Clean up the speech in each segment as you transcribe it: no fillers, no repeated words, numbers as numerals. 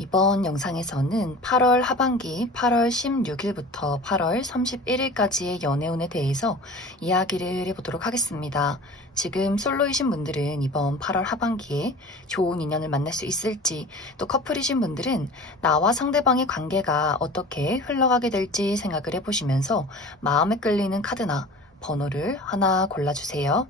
이번 영상에서는 8월 하반기 8월 16일부터 8월 31일까지의 연애운에 대해서 이야기를 해보도록 하겠습니다. 지금 솔로이신 분들은 이번 8월 하반기에 좋은 인연을 만날 수 있을지, 또 커플이신 분들은 나와 상대방의 관계가 어떻게 흘러가게 될지 생각을 해보시면서 마음에 끌리는 카드나 번호를 하나 골라주세요.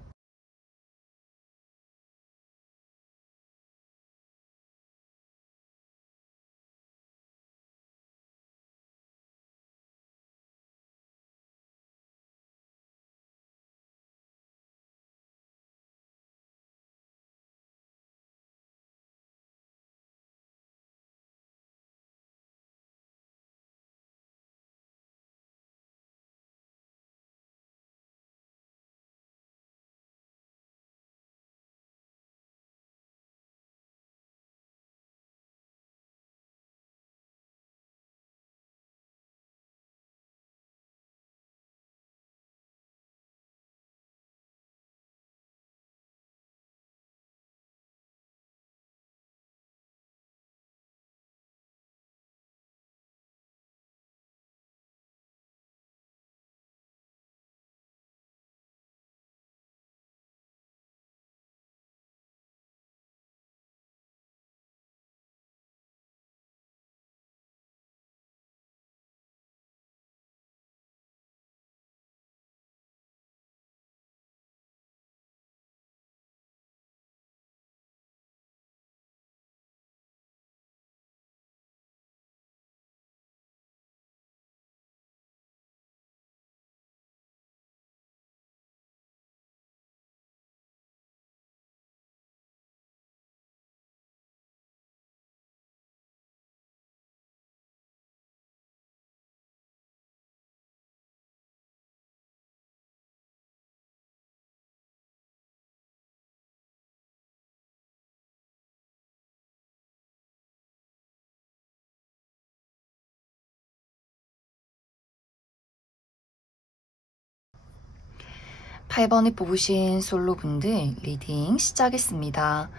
팔 8번을 뽑으신 솔로분들 리딩 시작했습니다.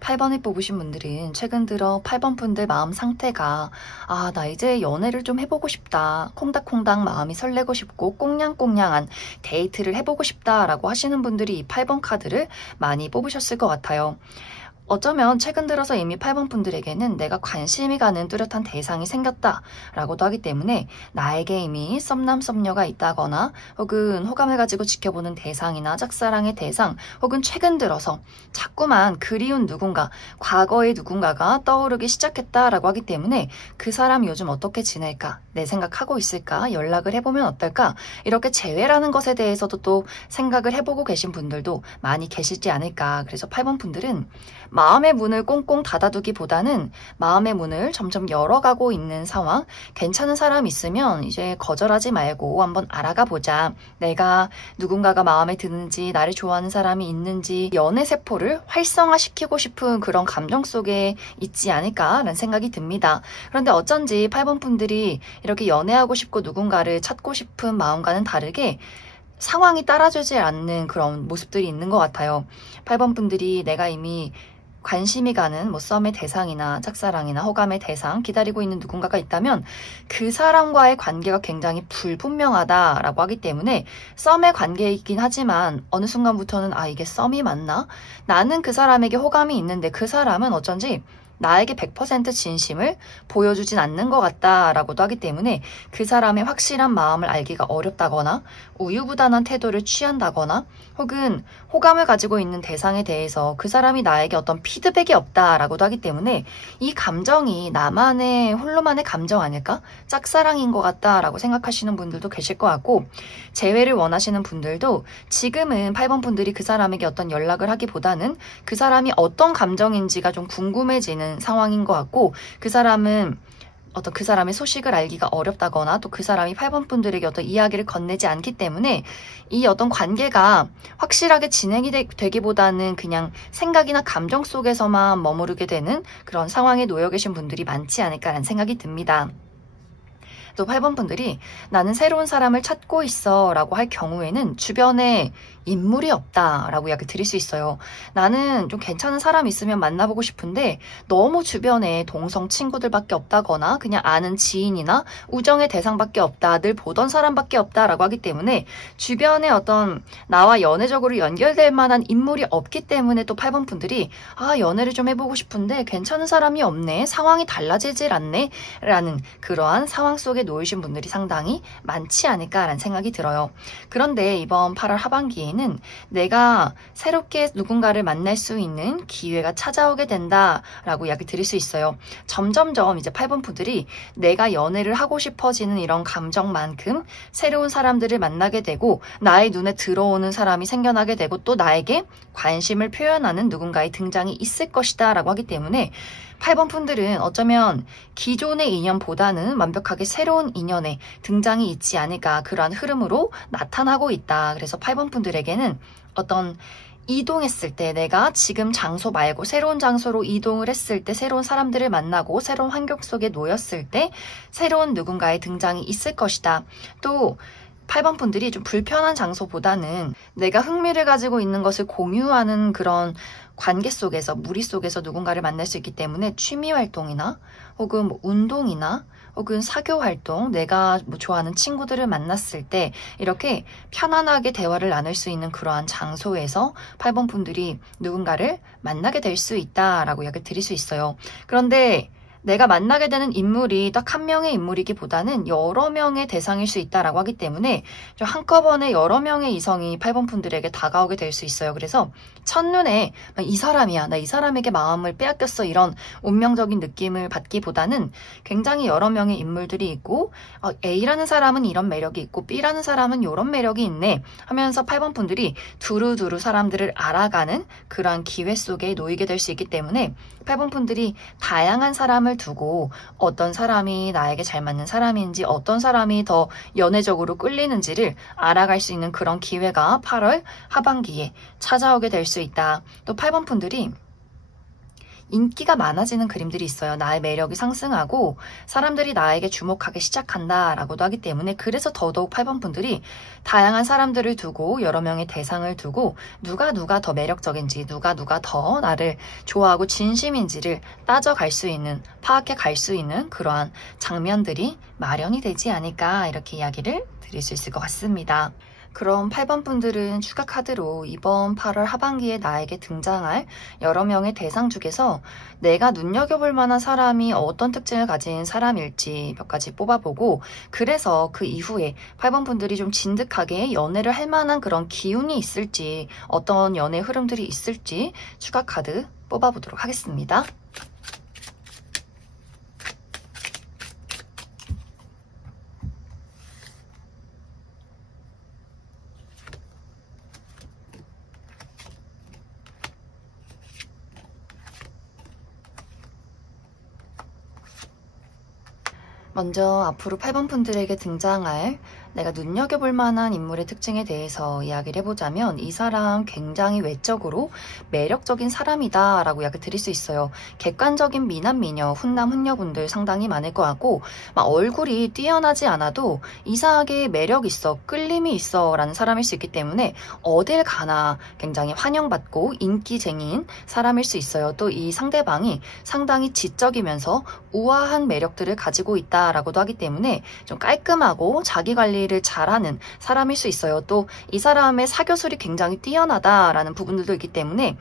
8번을 뽑으신 분들은 최근 들어 8번 분들 마음 상태가 나 이제 연애를 좀 해보고 싶다. 콩닥콩닥 마음이 설레고 싶고 꽁냥꽁냥한 데이트를 해보고 싶다 라고 하시는 분들이 이 8번 카드를 많이 뽑으셨을 것 같아요. 어쩌면 최근 들어서 이미 8번 분들에게는 내가 관심이 가는 뚜렷한 대상이 생겼다 라고도 하기 때문에 나에게 이미 썸남 썸녀가 있다거나 혹은 호감을 가지고 지켜보는 대상이나 짝사랑의 대상 혹은 최근 들어서 자꾸만 그리운 누군가, 과거의 누군가가 떠오르기 시작했다 라고 하기 때문에 그 사람이 요즘 어떻게 지낼까, 내 생각하고 있을까, 연락을 해보면 어떨까, 이렇게 재회라는 것에 대해서도 또 생각을 해보고 계신 분들도 많이 계시지 않을까. 그래서 8번 분들은 마음의 문을 꽁꽁 닫아두기보다는 마음의 문을 점점 열어가고 있는 상황, 괜찮은 사람 있으면 이제 거절하지 말고 한번 알아가 보자. 내가 누군가가 마음에 드는지, 나를 좋아하는 사람이 있는지, 연애 세포를 활성화시키고 싶은 그런 감정 속에 있지 않을까라는 생각이 듭니다. 그런데 어쩐지 8번 분들이 이렇게 연애하고 싶고 누군가를 찾고 싶은 마음과는 다르게 상황이 따라주지 않는 그런 모습들이 있는 것 같아요. 8번 분들이 내가 이미 관심이 가는 썸의 대상이나 짝사랑이나 호감의 대상 기다리고 있는 누군가가 있다면 그 사람과의 관계가 굉장히 불분명하다라고 하기 때문에 썸의 관계이긴 하지만 어느 순간부터는 이게 썸이 맞나? 나는 그 사람에게 호감이 있는데 그 사람은 어쩐지 나에게 100% 진심을 보여주진 않는 것 같다라고도 하기 때문에 그 사람의 확실한 마음을 알기가 어렵다거나 우유부단한 태도를 취한다거나 혹은 호감을 가지고 있는 대상에 대해서 그 사람이 나에게 어떤 피드백이 없다라고도 하기 때문에 이 감정이 나만의 홀로만의 감정 아닐까? 짝사랑인 것 같다라고 생각하시는 분들도 계실 것 같고, 재회를 원하시는 분들도 지금은 8번 분들이 그 사람에게 어떤 연락을 하기보다는 그 사람이 어떤 감정인지가 좀 궁금해지는 상황인 것 같고, 그 사람은 어떤 그 사람의 소식을 알기가 어렵다거나 또 그 사람이 8번 분들에게 어떤 이야기를 건네지 않기 때문에 이 어떤 관계가 확실하게 진행이 되기보다는 그냥 생각이나 감정 속에서만 머무르게 되는 그런 상황에 놓여 계신 분들이 많지 않을까라는 생각이 듭니다. 또 8번 분들이 나는 새로운 사람을 찾고 있어 라고 할 경우에는 주변에 인물이 없다라고 이야기 드릴 수 있어요. 나는 좀 괜찮은 사람 있으면 만나보고 싶은데 너무 주변에 동성 친구들밖에 없다거나 그냥 아는 지인이나 우정의 대상밖에 없다, 늘 보던 사람밖에 없다라고 하기 때문에 주변에 어떤 나와 연애적으로 연결될 만한 인물이 없기 때문에 또 8번 분들이 연애를 좀 해보고 싶은데 괜찮은 사람이 없네, 상황이 달라지질 않네 라는 그러한 상황 속에 놓이신 분들이 상당히 많지 않을까라는 생각이 들어요. 그런데 이번 8월 하반기에는 내가 새롭게 누군가를 만날 수 있는 기회가 찾아오게 된다라고 이야기 드릴 수 있어요. 점점점 이제 8번 분들이 내가 연애를 하고 싶어지는 이런 감정만큼 새로운 사람들을 만나게 되고 나의 눈에 들어오는 사람이 생겨나게 되고 또 나에게 관심을 표현하는 누군가의 등장이 있을 것이다 라고 하기 때문에 8번 분들은 어쩌면 기존의 인연보다는 완벽하게 새로운 인연의 등장이 있지 않을까, 그러한 흐름으로 나타나고 있다. 그래서 8번 분들에게는 어떤 이동했을 때, 내가 지금 장소 말고 새로운 장소로 이동을 했을 때, 새로운 사람들을 만나고 새로운 환경 속에 놓였을 때 새로운 누군가의 등장이 있을 것이다. 또 8번 분들이 좀 불편한 장소보다는 내가 흥미를 가지고 있는 것을 공유하는 그런 관계 속에서, 무리 속에서 누군가를 만날 수 있기 때문에 취미 활동이나 혹은 뭐 운동이나 혹은 사교 활동, 내가 뭐 좋아하는 친구들을 만났을 때 이렇게 편안하게 대화를 나눌 수 있는 그러한 장소에서 8번 분들이 누군가를 만나게 될 수 있다라고 이야기를 드릴 수 있어요. 그런데 내가 만나게 되는 인물이 딱 한 명의 인물이기보다는 여러 명의 대상일 수 있다라고 하기 때문에 좀 한꺼번에 여러 명의 이성이 8번 분들에게 다가오게 될 수 있어요. 그래서 첫눈에 이 사람이야, 나 이 사람에게 마음을 빼앗겼어, 이런 운명적인 느낌을 받기보다는 굉장히 여러 명의 인물들이 있고 A라는 사람은 이런 매력이 있고 B라는 사람은 이런 매력이 있네 하면서 8번 분들이 두루두루 사람들을 알아가는 그러한 기회 속에 놓이게 될 수 있기 때문에 8번 분들이 다양한 사람을 두고 어떤 사람이 나에게 잘 맞는 사람인지, 어떤 사람이 더 연애적으로 끌리는지를 알아갈 수 있는 그런 기회가 8월 하반기에 찾아오게 될 수 있다. 또 8번 분들이 인기가 많아지는 그림들이 있어요. 나의 매력이 상승하고 사람들이 나에게 주목하기 시작한다라고도 하기 때문에, 그래서 더더욱 8번 분들이 다양한 사람들을 두고 여러 명의 대상을 두고 누가 더 매력적인지, 누가 더 나를 좋아하고 진심인지를 따져갈 수 있는, 파악해 갈 수 있는 그러한 장면들이 마련이 되지 않을까, 이렇게 이야기를 드릴 수 있을 것 같습니다. 그럼 8번 분들은 추가 카드로 이번 8월 하반기에 나에게 등장할 여러 명의 대상 중에서 내가 눈여겨볼 만한 사람이 어떤 특징을 가진 사람일지 몇 가지 뽑아보고, 그래서 그 이후에 8번 분들이 좀 진득하게 연애를 할 만한 그런 기운이 있을지, 어떤 연애 흐름들이 있을지 추가 카드 뽑아보도록 하겠습니다. 먼저 앞으로 8번 분들에게 등장할 내가 눈여겨볼 만한 인물의 특징에 대해서 이야기를 해보자면, 이 사람 굉장히 외적으로 매력적인 사람이다 라고 이야기 드릴 수 있어요. 객관적인 미남, 미녀, 훈남, 훈녀분들 상당히 많을 것 같고, 막 얼굴이 뛰어나지 않아도 이상하게 매력 있어, 끌림이 있어 라는 사람일 수 있기 때문에 어딜 가나 굉장히 환영받고 인기쟁이인 사람일 수 있어요. 또 이 상대방이 상당히 지적이면서 우아한 매력들을 가지고 있다라고도 하기 때문에 좀 깔끔하고 자기관리를 잘하는 사람일 수 있어요. 또 이 사람의 사교술이 굉장히 뛰어나다라는 부분들도 있기 때문에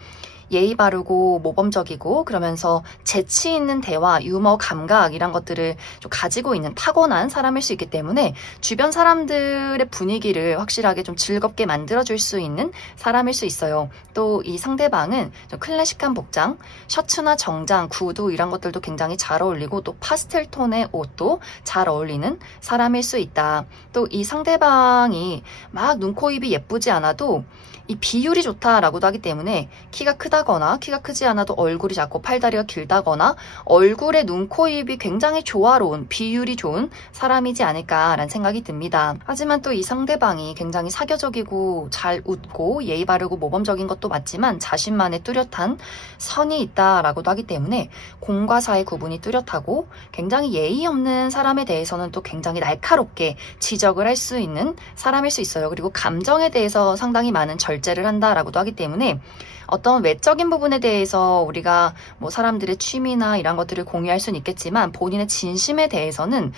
예의 바르고 모범적이고 그러면서 재치 있는 대화, 유머, 감각 이런 것들을 좀 가지고 있는 타고난 사람일 수 있기 때문에 주변 사람들의 분위기를 확실하게 좀 즐겁게 만들어줄 수 있는 사람일 수 있어요. 또 이 상대방은 좀 클래식한 복장, 셔츠나 정장, 구두 이런 것들도 굉장히 잘 어울리고 또 파스텔 톤의 옷도 잘 어울리는 사람일 수 있다. 또 이 상대방이 막 눈, 코, 입이 예쁘지 않아도 이 비율이 좋다라고도 하기 때문에 키가 크다 크다거나 키가 크지 않아도 얼굴이 작고 팔다리가 길다거나 얼굴의 눈, 코, 입이 굉장히 조화로운, 비율이 좋은 사람이지 않을까라는 생각이 듭니다. 하지만 또 이 상대방이 굉장히 사교적이고 잘 웃고 예의 바르고 모범적인 것도 맞지만 자신만의 뚜렷한 선이 있다라고도 하기 때문에 공과 사의 구분이 뚜렷하고 굉장히 예의 없는 사람에 대해서는 또 굉장히 날카롭게 지적을 할 수 있는 사람일 수 있어요. 그리고 감정에 대해서 상당히 많은 절제를 한다라고도 하기 때문에 어떤 외적인 부분에 대해서 우리가 뭐 사람들의 취미나 이런 것들을 공유할 수는 있겠지만 본인의 진심에 대해서는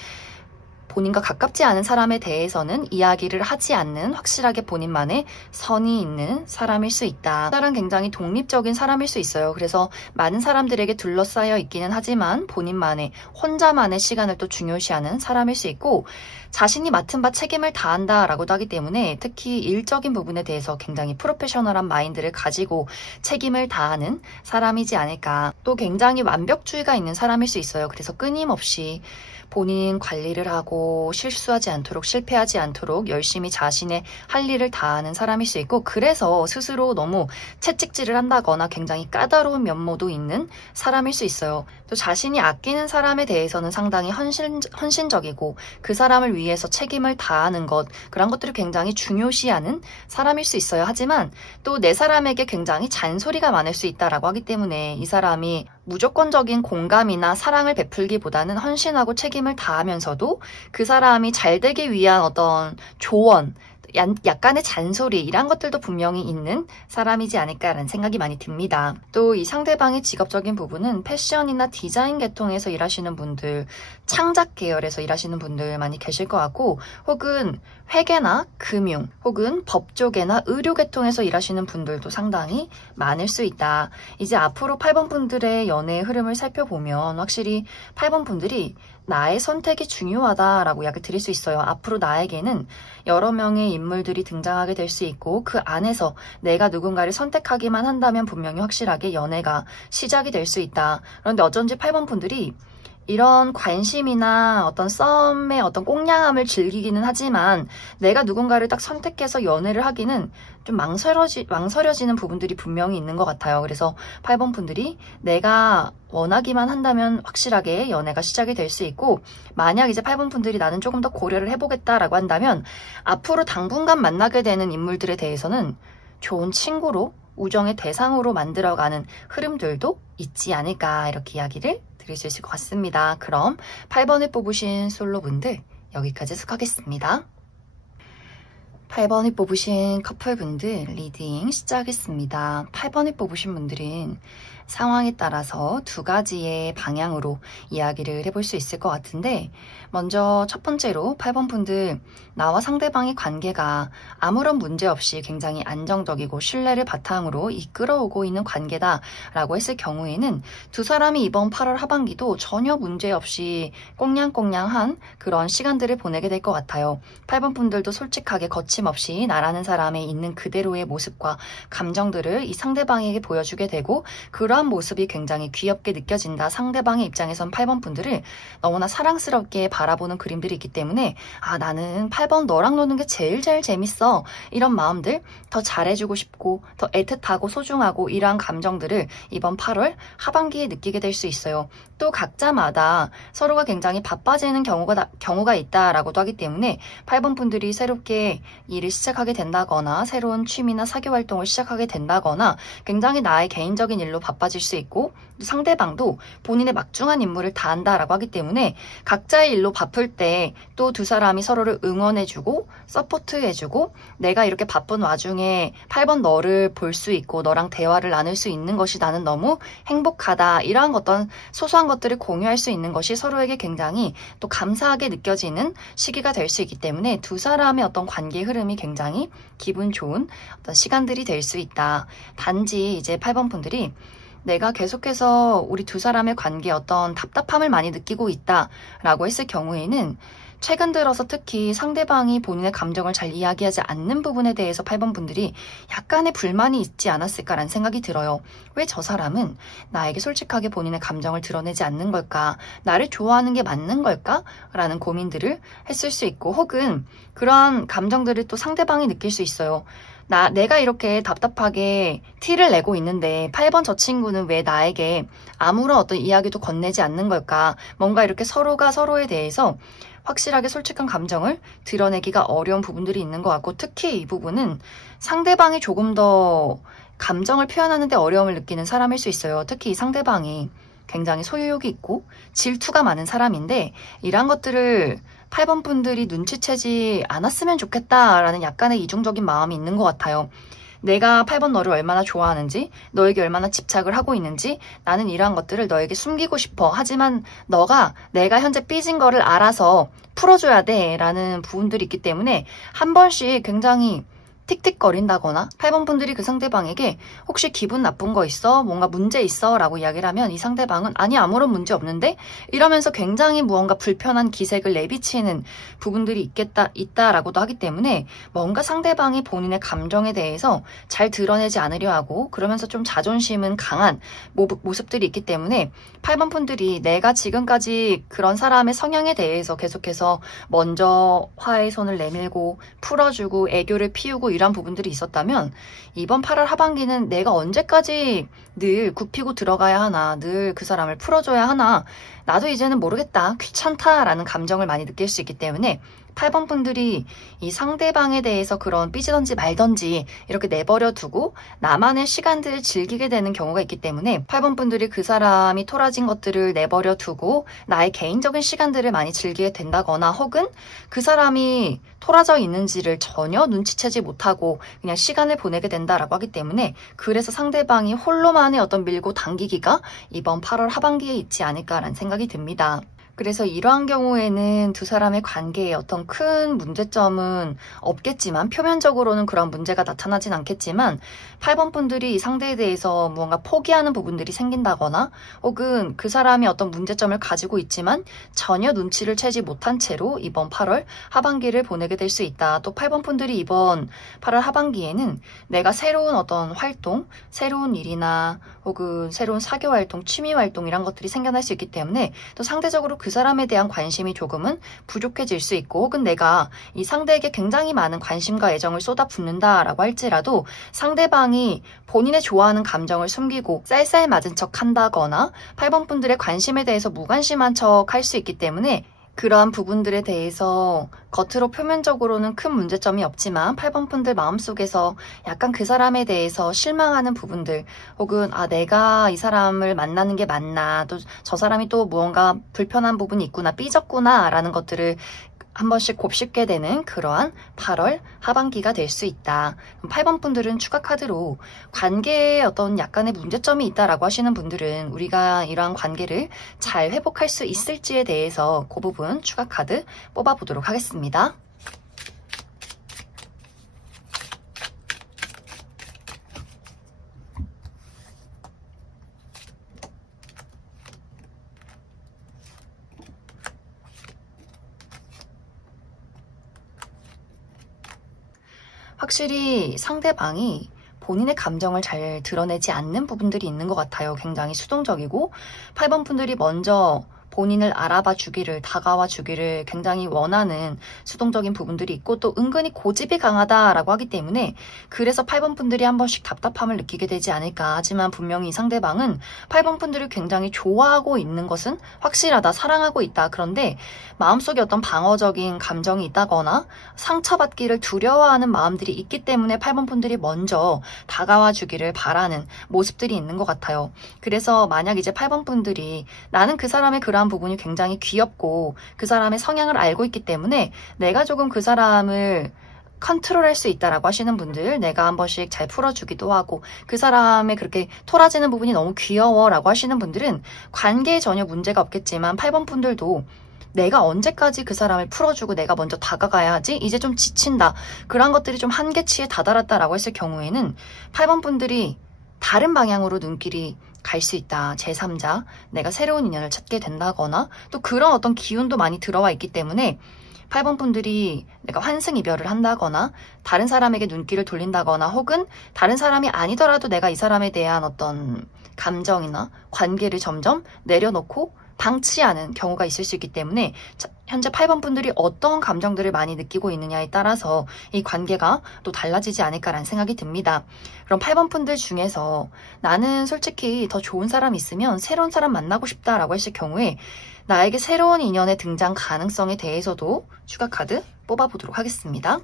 본인과 가깝지 않은 사람에 대해서는 이야기를 하지 않는 확실하게 본인만의 선이 있는 사람일 수 있다. 사람 굉장히 독립적인 사람일 수 있어요. 그래서 많은 사람들에게 둘러싸여 있기는 하지만 본인만의 혼자만의 시간을 또 중요시하는 사람일 수 있고 자신이 맡은 바 책임을 다한다라고도 하기 때문에 특히 일적인 부분에 대해서 굉장히 프로페셔널한 마인드를 가지고 책임을 다하는 사람이지 않을까. 또 굉장히 완벽주의가 있는 사람일 수 있어요. 그래서 끊임없이 본인 관리를 하고 실수하지 않도록 실패하지 않도록 열심히 자신의 할 일을 다하는 사람일 수 있고 그래서 스스로 너무 채찍질을 한다거나 굉장히 까다로운 면모도 있는 사람일 수 있어요. 또 자신이 아끼는 사람에 대해서는 상당히 헌신적이고 그 사람을 위해서 책임을 다하는 것 그런 것들을 굉장히 중요시하는 사람일 수 있어요. 하지만 또 내 사람에게 굉장히 잔소리가 많을 수 있다라고 하기 때문에 이 사람이 무조건적인 공감이나 사랑을 베풀기보다는 헌신하고 책임을 다하면서도 그 사람이 잘 되기 위한 어떤 조언, 약간의 잔소리 이런 것들도 분명히 있는 사람이지 않을까라는 생각이 많이 듭니다. 또 이 상대방의 직업적인 부분은 패션이나 디자인 계통에서 일하시는 분들, 창작 계열에서 일하시는 분들 많이 계실 것 같고 혹은 회계나 금융 혹은 법 쪽이나 의료 계통에서 일하시는 분들도 상당히 많을 수 있다. 이제 앞으로 8번 분들의 연애의 흐름을 살펴보면 확실히 8번 분들이 나의 선택이 중요하다라고 이야기 드릴 수 있어요. 앞으로 나에게는 여러 명의 인물들이 등장하게 될 수 있고 그 안에서 내가 누군가를 선택하기만 한다면 분명히 확실하게 연애가 시작이 될 수 있다. 그런데 어쩐지 8번 분들이 이런 관심이나 어떤 썸의 어떤 꽁냥함을 즐기기는 하지만 내가 누군가를 딱 선택해서 연애를 하기는 좀 망설여지는 부분들이 분명히 있는 것 같아요. 그래서 8번 분들이 내가 원하기만 한다면 확실하게 연애가 시작이 될 수 있고 만약 이제 8번 분들이 나는 조금 더 고려를 해보겠다라고 한다면 앞으로 당분간 만나게 되는 인물들에 대해서는 좋은 친구로 우정의 대상으로 만들어가는 흐름들도 있지 않을까 이렇게 이야기를 드릴 수 있을 것 같습니다. 그럼 8번을 뽑으신 솔로분들 여기까지 수고하겠습니다. 8번을 뽑으신 커플분들 리딩 시작하겠습니다. 8번을 뽑으신 분들은 상황에 따라서 두 가지의 방향으로 이야기를 해볼 수 있을 것 같은데 먼저 첫 번째로 8번 분들 나와 상대방의 관계가 아무런 문제 없이 굉장히 안정적이고 신뢰를 바탕으로 이끌어오고 있는 관계다라고 했을 경우에는 두 사람이 이번 8월 하반기도 전혀 문제 없이 꽁냥꽁냥한 그런 시간들을 보내게 될 것 같아요. 8번 분들도 솔직하게 거침없이 나라는 사람의 있는 그대로의 모습과 감정들을 이 상대방에게 보여주게 되고 그러한 모습이 굉장히 귀엽게 느껴진다. 상대방의 입장에선 8번 분들을 너무나 사랑스럽게 바라보는 그림들이 있기 때문에 아 나는 8번 너랑 노는 게 제일 재밌어. 이런 마음들 더 잘해주고 싶고 더 애틋하고 소중하고 이러한 감정들을 이번 8월 하반기에 느끼게 될 수 있어요. 또 각자마다 서로가 굉장히 바빠지는 경우가 있다라고도 하기 때문에 8번 분들이 새롭게 일을 시작하게 된다거나 새로운 취미나 사교 활동을 시작하게 된다거나 굉장히 나의 개인적인 일로 바빠질 수 있고 상대방도 본인의 막중한 임무를 다한다라고 하기 때문에 각자의 일로 바쁠 때 또 두 사람이 서로를 응원해주고 서포트해주고 내가 이렇게 바쁜 와중에 8번 너를 볼 수 있고 너랑 대화를 나눌 수 있는 것이 나는 너무 행복하다. 이러한 어떤 소소한 것들을 공유할 수 있는 것이 서로에게 굉장히 또 감사하게 느껴지는 시기가 될 수 있기 때문에 두 사람의 어떤 관계 흐름이 굉장히 기분 좋은 어떤 시간들이 될 수 있다. 단지 이제 8번 분들이 내가 계속해서 우리 두 사람의 관계에 어떤 답답함을 많이 느끼고 있다라고 했을 경우에는 최근 들어서 특히 상대방이 본인의 감정을 잘 이야기하지 않는 부분에 대해서 8번 분들이 약간의 불만이 있지 않았을까라는 생각이 들어요. 왜 저 사람은 나에게 솔직하게 본인의 감정을 드러내지 않는 걸까? 나를 좋아하는 게 맞는 걸까? 라는 고민들을 했을 수 있고 혹은 그러한 감정들을 또 상대방이 느낄 수 있어요. 내가 이렇게 답답하게 티를 내고 있는데 8번 저 친구는 왜 나에게 아무런 어떤 이야기도 건네지 않는 걸까? 뭔가 이렇게 서로가 서로에 대해서 확실하게 솔직한 감정을 드러내기가 어려운 부분들이 있는 것 같고, 특히 이 부분은 상대방이 조금 더 감정을 표현하는데 어려움을 느끼는 사람일 수 있어요. 특히 이 상대방이 굉장히 소유욕이 있고 질투가 많은 사람인데, 이런 것들을 8번 분들이 눈치채지 않았으면 좋겠다라는 약간의 이중적인 마음이 있는 것 같아요. 내가 8번 너를 얼마나 좋아하는지, 너에게 얼마나 집착을 하고 있는지, 나는 이러한 것들을 너에게 숨기고 싶어. 하지만 너가 내가 현재 삐진 거를 알아서 풀어줘야 돼 라는 부분들이 있기 때문에 한 번씩 굉장히 틱틱거린다거나, 8번 분들이 그 상대방에게 혹시 기분 나쁜 거 있어? 뭔가 문제 있어? 라고 이야기를 하면 이 상대방은 아니 아무런 문제 없는데? 이러면서 굉장히 무언가 불편한 기색을 내비치는 부분들이 있다라고도 하기 때문에 뭔가 상대방이 본인의 감정에 대해서 잘 드러내지 않으려 하고, 그러면서 좀 자존심은 강한 모습들이 있기 때문에 8번 분들이 내가 지금까지 그런 사람의 성향에 대해서 계속해서 먼저 화해의 손을 내밀고 풀어주고 애교를 피우고 이런 부분들이 있었다면, 이번 8월 하반기는 내가 언제까지 늘 굽히고 들어가야 하나, 늘 그 사람을 풀어줘야 하나, 나도 이제는 모르겠다, 귀찮다라는 감정을 많이 느낄 수 있기 때문에 8번 분들이 이 상대방에 대해서 그런 삐지던지 말던지 이렇게 내버려 두고 나만의 시간들을 즐기게 되는 경우가 있기 때문에, 8번 분들이 그 사람이 토라진 것들을 내버려 두고 나의 개인적인 시간들을 많이 즐기게 된다거나, 혹은 그 사람이 토라져 있는지를 전혀 눈치채지 못하고 그냥 시간을 보내게 된다라고 하기 때문에, 그래서 상대방이 홀로만의 어떤 밀고 당기기가 이번 8월 하반기에 있지 않을까라는 생각이 듭니다. 그래서 이러한 경우에는 두 사람의 관계에 어떤 큰 문제점은 없겠지만, 표면적으로는 그런 문제가 나타나진 않겠지만, 8번 분들이 이 상대에 대해서 무언가 포기하는 부분들이 생긴다거나, 혹은 그 사람이 어떤 문제점을 가지고 있지만 전혀 눈치를 채지 못한 채로 이번 8월 하반기를 보내게 될 수 있다. 또 8번 분들이 이번 8월 하반기에는 내가 새로운 어떤 활동, 새로운 일이나 혹은 새로운 사교 활동, 취미 활동 이런 것들이 생겨날 수 있기 때문에, 또 상대적으로 그 사람에 대한 관심이 조금은 부족해질 수 있고, 혹은 내가 이 상대에게 굉장히 많은 관심과 애정을 쏟아붓는다라고 할지라도 상대방이 본인의 좋아하는 감정을 숨기고 쌀쌀 맞은 척 한다거나 8번 분들의 관심에 대해서 무관심한 척 할 수 있기 때문에, 그러한 부분들에 대해서 겉으로 표면적으로는 큰 문제점이 없지만 8번 분들 마음속에서 약간 그 사람에 대해서 실망하는 부분들, 혹은 내가 이 사람을 만나는 게 맞나, 또 저 사람이 또 무언가 불편한 부분이 있구나, 삐졌구나 라는 것들을 한 번씩 곱씹게 되는 그러한 8월 하반기가 될 수 있다. 8번 분들은 추가 카드로 관계에 어떤 약간의 문제점이 있다라고 하시는 분들은 우리가 이러한 관계를 잘 회복할 수 있을지에 대해서 그 부분 추가 카드 뽑아보도록 하겠습니다. 확실히 상대방이 본인의 감정을 잘 드러내지 않는 부분들이 있는 것 같아요. 굉장히 수동적이고, 8번 분들이 먼저 본인을 알아봐 주기를, 다가와 주기를 굉장히 원하는 수동적인 부분들이 있고, 또 은근히 고집이 강하다라고 하기 때문에 그래서 8번 분들이 한 번씩 답답함을 느끼게 되지 않을까. 하지만 분명히 이 상대방은 8번 분들을 굉장히 좋아하고 있는 것은 확실하다, 사랑하고 있다. 그런데 마음속에 어떤 방어적인 감정이 있다거나 상처받기를 두려워하는 마음들이 있기 때문에 8번 분들이 먼저 다가와 주기를 바라는 모습들이 있는 것 같아요. 그래서 만약 이제 8번 분들이 나는 그 사람의 그러한 부분이 굉장히 귀엽고 그 사람의 성향을 알고 있기 때문에 내가 조금 그 사람을 컨트롤할 수 있다라고 하시는 분들, 내가 한 번씩 잘 풀어주기도 하고 그 사람의 그렇게 토라지는 부분이 너무 귀여워라고 하시는 분들은 관계에 전혀 문제가 없겠지만, 8번 분들도 내가 언제까지 그 사람을 풀어주고 내가 먼저 다가가야 하지? 이제 좀 지친다. 그런 것들이 좀 한계치에 다다랐다라고 했을 경우에는 8번 분들이 다른 방향으로 눈길이 갈 수 있다. 제3자, 내가 새로운 인연을 찾게 된다거나, 또 그런 어떤 기운도 많이 들어와 있기 때문에 8번 분들이 내가 환승 이별을 한다거나 다른 사람에게 눈길을 돌린다거나, 혹은 다른 사람이 아니더라도 내가 이 사람에 대한 어떤 감정이나 관계를 점점 내려놓고 방치하는 경우가 있을 수 있기 때문에 현재 8번 분들이 어떤 감정들을 많이 느끼고 있느냐에 따라서 이 관계가 또 달라지지 않을까라는 생각이 듭니다. 그럼 8번 분들 중에서 나는 솔직히 더 좋은 사람 있으면 새로운 사람 만나고 싶다라고 했을 경우에 나에게 새로운 인연의 등장 가능성에 대해서도 추가 카드 뽑아보도록 하겠습니다.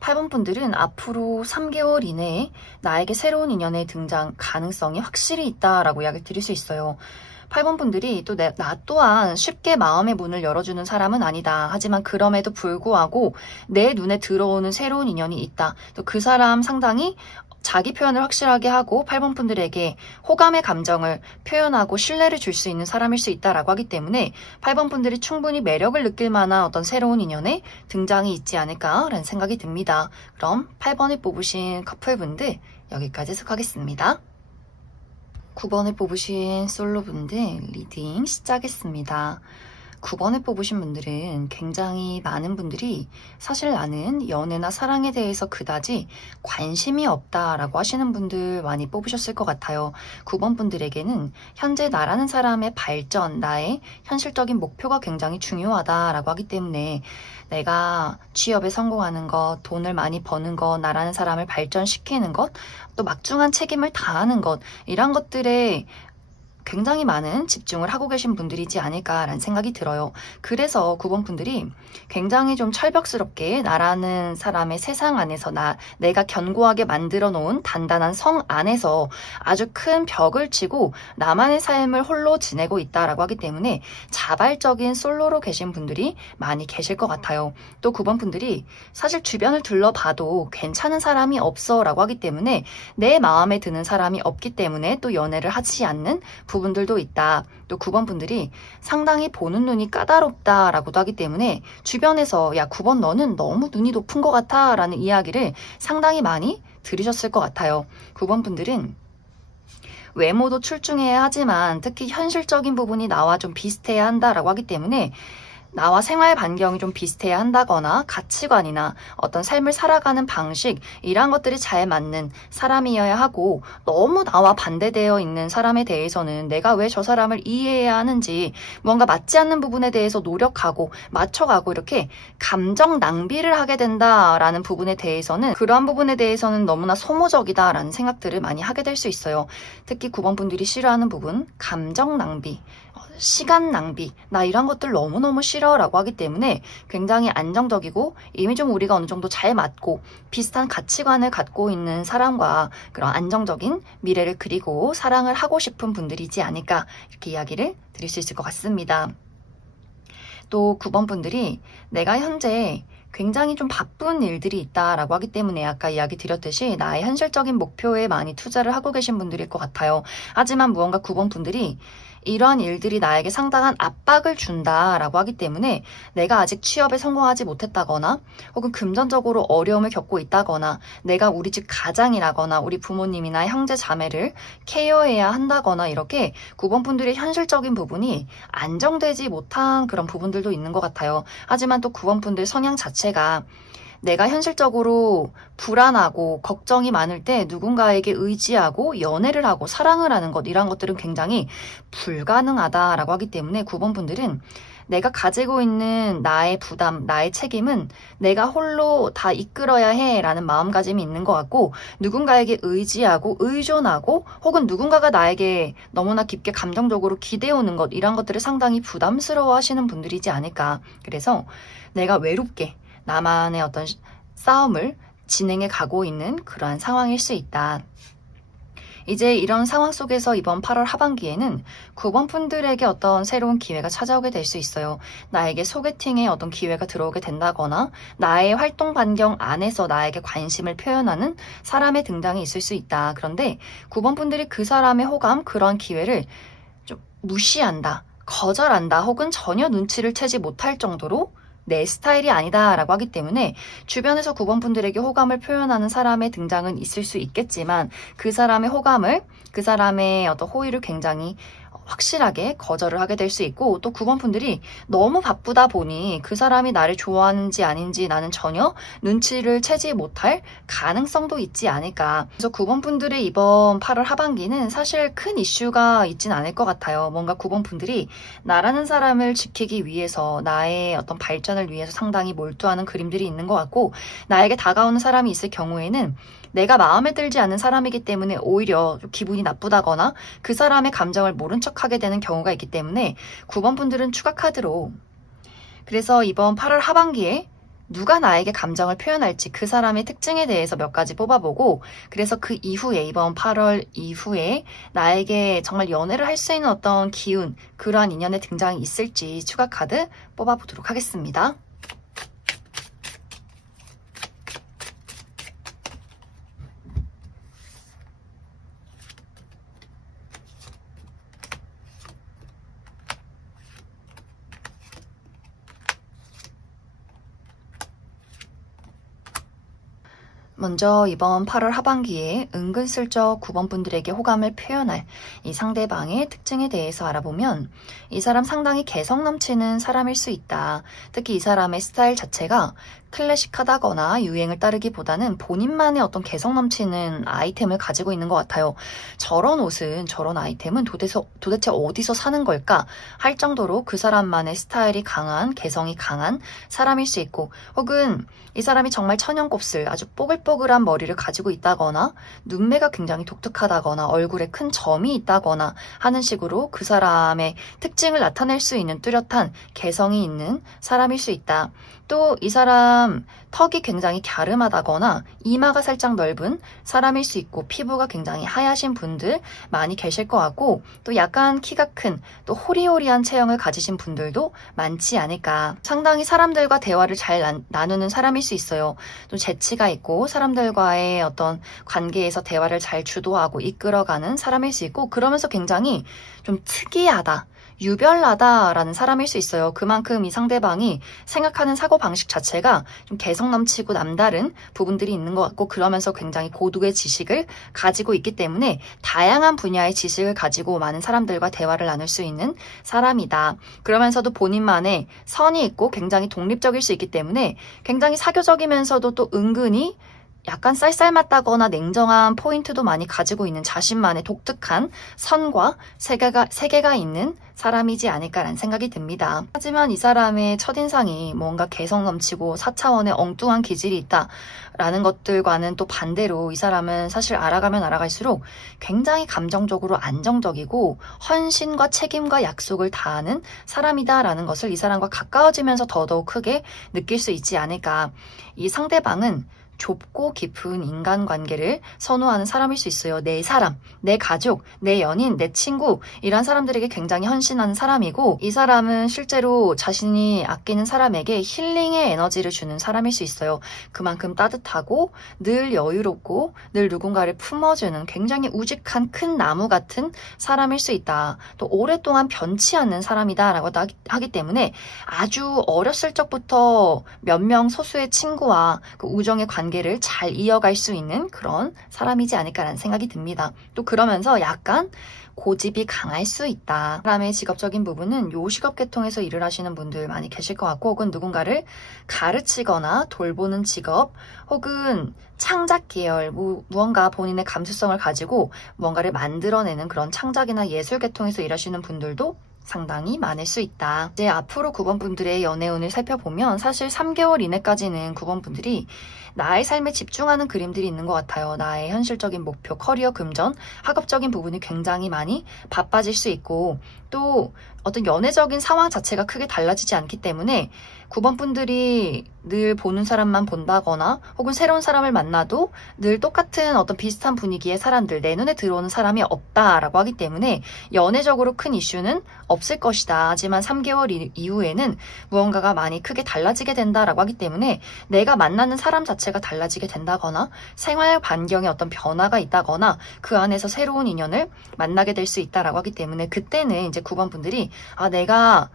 8번 분들은 앞으로 3개월 이내에 나에게 새로운 인연의 등장 가능성이 확실히 있다라고 이야기 드릴 수 있어요. 8번 분들이 또 나 또한 쉽게 마음의 문을 열어주는 사람은 아니다. 하지만 그럼에도 불구하고 내 눈에 들어오는 새로운 인연이 있다. 또 그 사람 상당히 자기 표현을 확실하게 하고 8번 분들에게 호감의 감정을 표현하고 신뢰를 줄 수 있는 사람일 수 있다라고 하기 때문에 8번 분들이 충분히 매력을 느낄 만한 어떤 새로운 인연의 등장이 있지 않을까라는 생각이 듭니다. 그럼 8번을 뽑으신 커플분들 여기까지 해석하겠습니다. 9번을 뽑으신 솔로분들 리딩 시작했습니다. 9번을 뽑으신 분들은 굉장히 많은 분들이 사실 나는 연애나 사랑에 대해서 그다지 관심이 없다라고 하시는 분들 많이 뽑으셨을 것 같아요. 9번 분들에게는 현재 나라는 사람의 발전, 나의 현실적인 목표가 굉장히 중요하다라고 하기 때문에 내가 취업에 성공하는 것, 돈을 많이 버는 것, 나라는 사람을 발전시키는 것, 또 막중한 책임을 다하는 것, 이런 것들에 굉장히 많은 집중을 하고 계신 분들이지 않을까라는 생각이 들어요. 그래서 9번 분들이 굉장히 좀 철벽스럽게 나라는 사람의 세상 안에서 내가 견고하게 만들어 놓은 단단한 성 안에서 아주 큰 벽을 치고 나만의 삶을 홀로 지내고 있다라고 하기 때문에 자발적인 솔로로 계신 분들이 많이 계실 것 같아요. 또 9번 분들이 사실 주변을 둘러봐도 괜찮은 사람이 없어 라고 하기 때문에 내 마음에 드는 사람이 없기 때문에 또 연애를 하지 않는 부분들도 있다. 또 9번 분들이 상당히 보는 눈이 까다롭다라고도 하기 때문에 주변에서 야 9번 너는 너무 눈이 높은 것 같아 라는 이야기를 상당히 많이 들으셨을 것 같아요. 9번 분들은 외모도 출중해야 하지만 특히 현실적인 부분이 나와 좀 비슷해야 한다라고 하기 때문에 나와 생활 반경이 좀 비슷해야 한다거나 가치관이나 어떤 삶을 살아가는 방식 이런 것들이 잘 맞는 사람이어야 하고 너무 나와 반대되어 있는 사람에 대해서는 내가 왜 저 사람을 이해해야 하는지 뭔가 맞지 않는 부분에 대해서 노력하고 맞춰가고 이렇게 감정 낭비를 하게 된다라는 부분에 대해서는 그러한 부분에 대해서는 너무나 소모적이다라는 생각들을 많이 하게 될 수 있어요. 특히 9번 분들이 싫어하는 부분 감정 낭비 시간 낭비, 나 이런 것들 너무너무 싫어 라고 하기 때문에 굉장히 안정적이고 이미 좀 우리가 어느 정도 잘 맞고 비슷한 가치관을 갖고 있는 사람과 그런 안정적인 미래를 그리고 사랑을 하고 싶은 분들이지 않을까 이렇게 이야기를 드릴 수 있을 것 같습니다. 또 9번 분들이 내가 현재 굉장히 좀 바쁜 일들이 있다라고 하기 때문에 아까 이야기 드렸듯이 나의 현실적인 목표에 많이 투자를 하고 계신 분들일 것 같아요. 하지만 무언가 9번 분들이 이러한 일들이 나에게 상당한 압박을 준다라고 하기 때문에 내가 아직 취업에 성공하지 못했다거나 혹은 금전적으로 어려움을 겪고 있다거나 내가 우리 집 가장이라거나 우리 부모님이나 형제 자매를 케어해야 한다거나 이렇게 9번 분들의 현실적인 부분이 안정되지 못한 그런 부분들도 있는 것 같아요. 하지만 또 9번 분들 성향 자체가 내가 현실적으로 불안하고 걱정이 많을 때 누군가에게 의지하고 연애를 하고 사랑을 하는 것 이런 것들은 굉장히 불가능하다라고 하기 때문에 9번 분들은 내가 가지고 있는 나의 부담, 나의 책임은 내가 홀로 다 이끌어야 해라는 마음가짐이 있는 것 같고 누군가에게 의지하고 의존하고 혹은 누군가가 나에게 너무나 깊게 감정적으로 기대오는 것 이런 것들을 상당히 부담스러워 하시는 분들이지 않을까. 그래서 내가 외롭게 나만의 어떤 싸움을 진행해 가고 있는 그러한 상황일 수 있다. 이제 이런 상황 속에서 이번 8월 하반기에는 9번 분들에게 어떤 새로운 기회가 찾아오게 될 수 있어요. 나에게 소개팅에 어떤 기회가 들어오게 된다거나 나의 활동 반경 안에서 나에게 관심을 표현하는 사람의 등장이 있을 수 있다. 그런데 9번 분들이 그 사람의 호감, 그런 기회를 좀 무시한다, 거절한다, 혹은 전혀 눈치를 채지 못할 정도로 내 스타일이 아니다 라고 하기 때문에 주변에서 9번 분들에게 호감을 표현하는 사람의 등장은 있을 수 있겠지만 그 사람의 호감을 그 사람의 어떤 호의를 굉장히 확실하게 거절을 하게 될 수 있고, 또 9번 분들이 너무 바쁘다 보니 그 사람이 나를 좋아하는지 아닌지 나는 전혀 눈치를 채지 못할 가능성도 있지 않을까. 그래서 9번 분들의 이번 8월 하반기는 사실 큰 이슈가 있진 않을 것 같아요. 뭔가 9번 분들이 나라는 사람을 지키기 위해서, 나의 어떤 발전을 위해서 상당히 몰두하는 그림들이 있는 것 같고, 나에게 다가오는 사람이 있을 경우에는 내가 마음에 들지 않는 사람이기 때문에 오히려 기분이 나쁘다거나 그 사람의 감정을 모른 척하게 되는 경우가 있기 때문에 9번 분들은 추가 카드로, 그래서 이번 8월 하반기에 누가 나에게 감정을 표현할지 그 사람의 특징에 대해서 몇 가지 뽑아보고, 그래서 그 이후에 이번 8월 이후에 나에게 정말 연애를 할 수 있는 어떤 기운, 그러한 인연의 등장이 있을지 추가 카드 뽑아보도록 하겠습니다. 먼저 이번 8월 하반기에 은근슬쩍 9번 분들에게 호감을 표현할 이 상대방의 특징에 대해서 알아보면, 이 사람 상당히 개성 넘치는 사람일 수 있다. 특히 이 사람의 스타일 자체가 클래식하다거나 유행을 따르기보다는 본인만의 어떤 개성 넘치는 아이템을 가지고 있는 것 같아요. 저런 옷은, 저런 아이템은 도대체 어디서 사는 걸까 할 정도로 그 사람만의 스타일이 강한, 개성이 강한 사람일 수 있고, 혹은 이 사람이 정말 천연곱슬, 아주 뽀글뽀글한 머리를 가지고 있다거나, 눈매가 굉장히 독특하다거나, 얼굴에 큰 점이 있다거나 하는 식으로 그 사람의 특징을 나타낼 수 있는 뚜렷한 개성이 있는 사람일 수 있다. 또 이 사람 턱이 굉장히 갸름하다거나 이마가 살짝 넓은 사람일 수 있고, 피부가 굉장히 하얗신 분들 많이 계실 것 같고, 또 약간 키가 큰, 또 호리호리한 체형을 가지신 분들도 많지 않을까. 상당히 사람들과 대화를 잘 나누는 사람일 수 있어요. 또 재치가 있고 사람들과의 어떤 관계에서 대화를 잘 주도하고 이끌어가는 사람일 수 있고, 그러면서 굉장히 좀 특이하다, 유별나다라는 사람일 수 있어요. 그만큼 이 상대방이 생각하는 사고방식 자체가 좀 개성 넘치고 남다른 부분들이 있는 것 같고, 그러면서 굉장히 고도의 지식을 가지고 있기 때문에 다양한 분야의 지식을 가지고 많은 사람들과 대화를 나눌 수 있는 사람이다. 그러면서도 본인만의 선이 있고 굉장히 독립적일 수 있기 때문에 굉장히 사교적이면서도 또 은근히 약간 쌀쌀맞다거나 냉정한 포인트도 많이 가지고 있는 자신만의 독특한 선과 세계가 있는 사람이지 않을까라는 생각이 듭니다. 하지만 이 사람의 첫인상이 뭔가 개성 넘치고 4차원의 엉뚱한 기질이 있다라는 것들과는 또 반대로, 이 사람은 사실 알아가면 알아갈수록 굉장히 감정적으로 안정적이고 헌신과 책임과 약속을 다하는 사람이다라는 것을 이 사람과 가까워지면서 더더욱 크게 느낄 수 있지 않을까. 이 상대방은 좁고 깊은 인간관계를 선호하는 사람일 수 있어요. 내 사람, 내 가족, 내 연인, 내 친구, 이런 사람들에게 굉장히 헌신하는 사람이고, 이 사람은 실제로 자신이 아끼는 사람에게 힐링의 에너지를 주는 사람일 수 있어요. 그만큼 따뜻하고 늘 여유롭고 늘 누군가를 품어주는 굉장히 우직한 큰 나무 같은 사람일 수 있다. 또 오랫동안 변치 않는 사람이다 라고 하기 때문에 아주 어렸을 적부터 몇 명 소수의 친구와 그 우정의 관계를 잘 이어갈 수 있는 그런 사람이지 않을까라는 생각이 듭니다. 또 그러면서 약간 고집이 강할 수 있다. 사람의 직업적인 부분은 요식업 계통에서 일을 하시는 분들 많이 계실 것 같고, 혹은 누군가를 가르치거나 돌보는 직업, 혹은 창작 계열, 무언가 본인의 감수성을 가지고 무언가를 만들어내는 그런 창작이나 예술 계통에서 일하시는 분들도 상당히 많을 수 있다. 이제 앞으로 9번 분들의 연애운을 살펴보면 사실 3개월 이내까지는 9번 분들이 나의 삶에 집중하는 그림들이 있는 것 같아요. 나의 현실적인 목표, 커리어 금전, 학업적인 부분이 굉장히 많이 바빠질 수 있고, 또 어떤 연애적인 상황 자체가 크게 달라지지 않기 때문에 9번 분들이 늘 보는 사람만 본다거나, 혹은 새로운 사람을 만나도 늘 똑같은 어떤 비슷한 분위기의 사람들, 내 눈에 들어오는 사람이 없다라고 하기 때문에 연애적으로 큰 이슈는 없을 것이다. 하지만 3개월 이후에는 무언가가 많이 크게 달라지게 된다라고 하기 때문에 내가 만나는 사람 자체가 달라지게 된다거나, 생활 반경에 어떤 변화가 있다거나, 그 안에서 새로운 인연을 만나게 될 수 있다라고 하기 때문에, 그때는 이제 9번 분들이 내가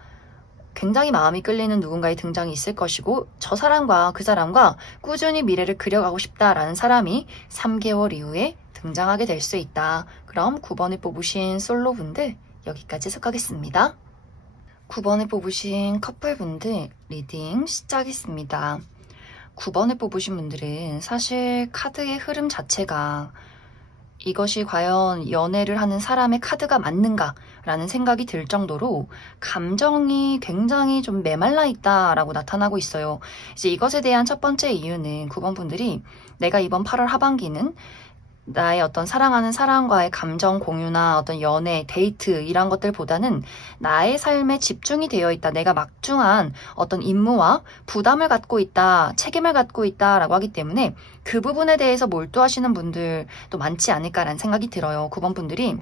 굉장히 마음이 끌리는 누군가의 등장이 있을 것이고, 저 사람과 그 사람과 꾸준히 미래를 그려가고 싶다라는 사람이 3개월 이후에 등장하게 될 수 있다. 그럼 9번을 뽑으신 솔로분들 여기까지 해석하겠습니다. 9번을 뽑으신 커플분들 리딩 시작했습니다. 9번을 뽑으신 분들은 사실 카드의 흐름 자체가 이것이 과연 연애를 하는 사람의 카드가 맞는가 라는 생각이 들 정도로 감정이 굉장히 좀 메말라 있다라고 나타나고 있어요. 이제 이것에 대한 첫 번째 이유는 9번 분들이 내가 이번 8월 하반기는 나의 어떤 사랑하는 사람과의 감정 공유나 어떤 연애, 데이트 이런 것들보다는 나의 삶에 집중이 되어 있다. 내가 막중한 어떤 임무와 부담을 갖고 있다, 책임을 갖고 있다라고 하기 때문에 그 부분에 대해서 몰두하시는 분들도 많지 않을까라는 생각이 들어요. 9번 분들이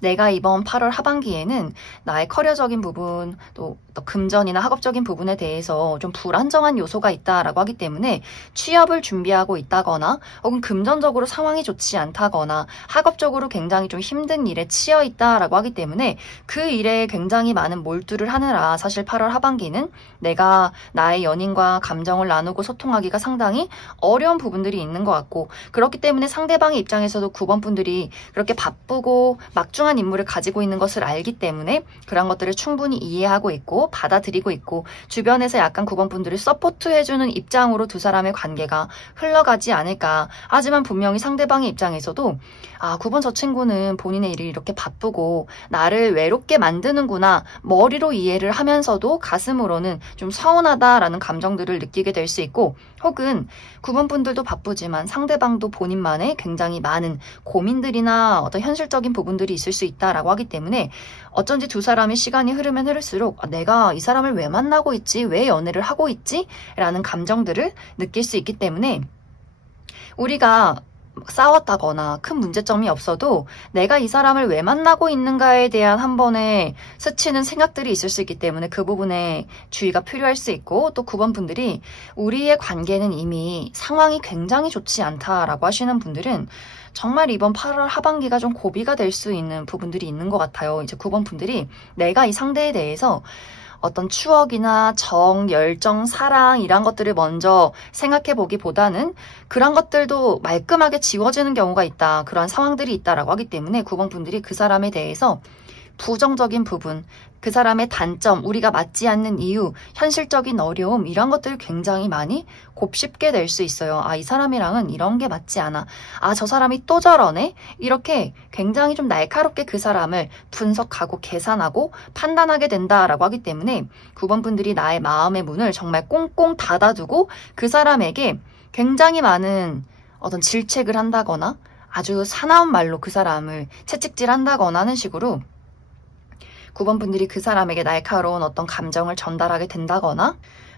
내가 이번 8월 하반기에는 나의 커리어적인 부분, 또 금전이나 학업적인 부분에 대해서 좀 불안정한 요소가 있다라고 하기 때문에 취업을 준비하고 있다거나 혹은 금전적으로 상황이 좋지 않다거나 학업적으로 굉장히 좀 힘든 일에 치여 있다라고 하기 때문에 그 일에 굉장히 많은 몰두를 하느라 사실 8월 하반기는 내가 나의 연인과 감정을 나누고 소통하기가 상당히 어려운 부분들이 있는 것 같고 그렇기 때문에 상대방의 입장에서도 9번 분들이 그렇게 바쁘고 막중한 인물을 가지고 있는 것을 알기 때문에 그런 것들을 충분히 이해하고 있고 받아들이고 있고 주변에서 약간 9번 분들을 서포트해주는 입장으로 두 사람의 관계가 흘러가지 않을까. 하지만 분명히 상대방의 입장에서도 9번 저 친구는 본인의 일이 이렇게 바쁘고 나를 외롭게 만드는구나 머리로 이해를 하면서도 가슴으로는 좀 서운하다라는 감정들을 느끼게 될 수 있고 혹은 9번 분들도 바쁘지만 상대방도 본인만의 굉장히 많은 고민들이나 어떤 현실적인 부분들이 있을 수 있다라고 하기 때문에 어쩐지 두 사람의 시간이 흐르면 흐를수록 내가 이 사람을 왜 만나고 있지? 왜 연애를 하고 있지? 라는 감정들을 느낄 수 있기 때문에 우리가 싸웠다거나 큰 문제점이 없어도 내가 이 사람을 왜 만나고 있는가에 대한 한 번의 스치는 생각들이 있을 수 있기 때문에 그 부분에 주의가 필요할 수 있고 또 9번 분들이 우리의 관계는 이미 상황이 굉장히 좋지 않다라고 하시는 분들은 정말 이번 8월 하반기가 좀 고비가 될 수 있는 부분들이 있는 것 같아요. 이제 9번 분들이 내가 이 상대에 대해서 어떤 추억이나 정, 열정, 사랑 이런 것들을 먼저 생각해 보기보다는 그런 것들도 말끔하게 지워지는 경우가 있다. 그런 상황들이 있다라고 하기 때문에 9번 분들이 그 사람에 대해서 부정적인 부분, 그 사람의 단점, 우리가 맞지 않는 이유, 현실적인 어려움 이런 것들을 굉장히 많이 곱씹게 될 수 있어요. 이 사람이랑은 이런 게 맞지 않아. 저 사람이 또 저러네? 이렇게 굉장히 좀 날카롭게 그 사람을 분석하고 계산하고 판단하게 된다라고 하기 때문에 9번 분들이 나의 마음의 문을 정말 꽁꽁 닫아두고 그 사람에게 굉장히 많은 어떤 질책을 한다거나 아주 사나운 말로 그 사람을 채찍질한다거나 하는 식으로 9번 분들이 그 사람에게 날카로운 어떤 감정을 전달하게 된다거나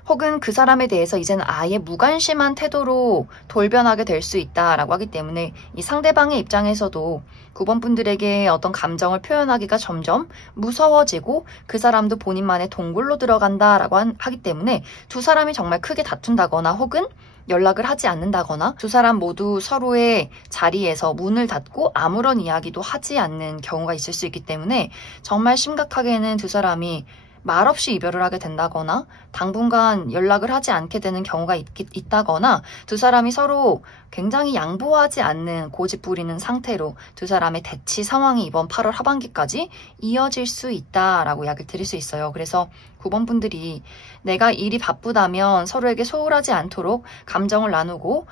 혹은 그 사람에 대해서 이제는 아예 무관심한 태도로 돌변하게 될 수 있다라고 하기 때문에 이 상대방의 입장에서도 9번 분들에게 어떤 감정을 표현하기가 점점 무서워지고 그 사람도 본인만의 동굴로 들어간다라고 하기 때문에 두 사람이 정말 크게 다툰다거나 혹은 연락을 하지 않는다거나 두 사람 모두 서로의 자리에서 문을 닫고 아무런 이야기도 하지 않는 경우가 있을 수 있기 때문에 정말 심각하게는 두 사람이 말없이 이별을 하게 된다거나 당분간 연락을 하지 않게 되는 경우가 있다거나 두 사람이 서로 굉장히 양보하지 않는 고집 부리는 상태로 두 사람의 대치 상황이 이번 8월 하반기까지 이어질 수 있다라고 이야기를 드릴 수 있어요. 그래서 9번 분들이 내가 일이 바쁘다면 서로에게 소홀하지 않도록 감정을 나누고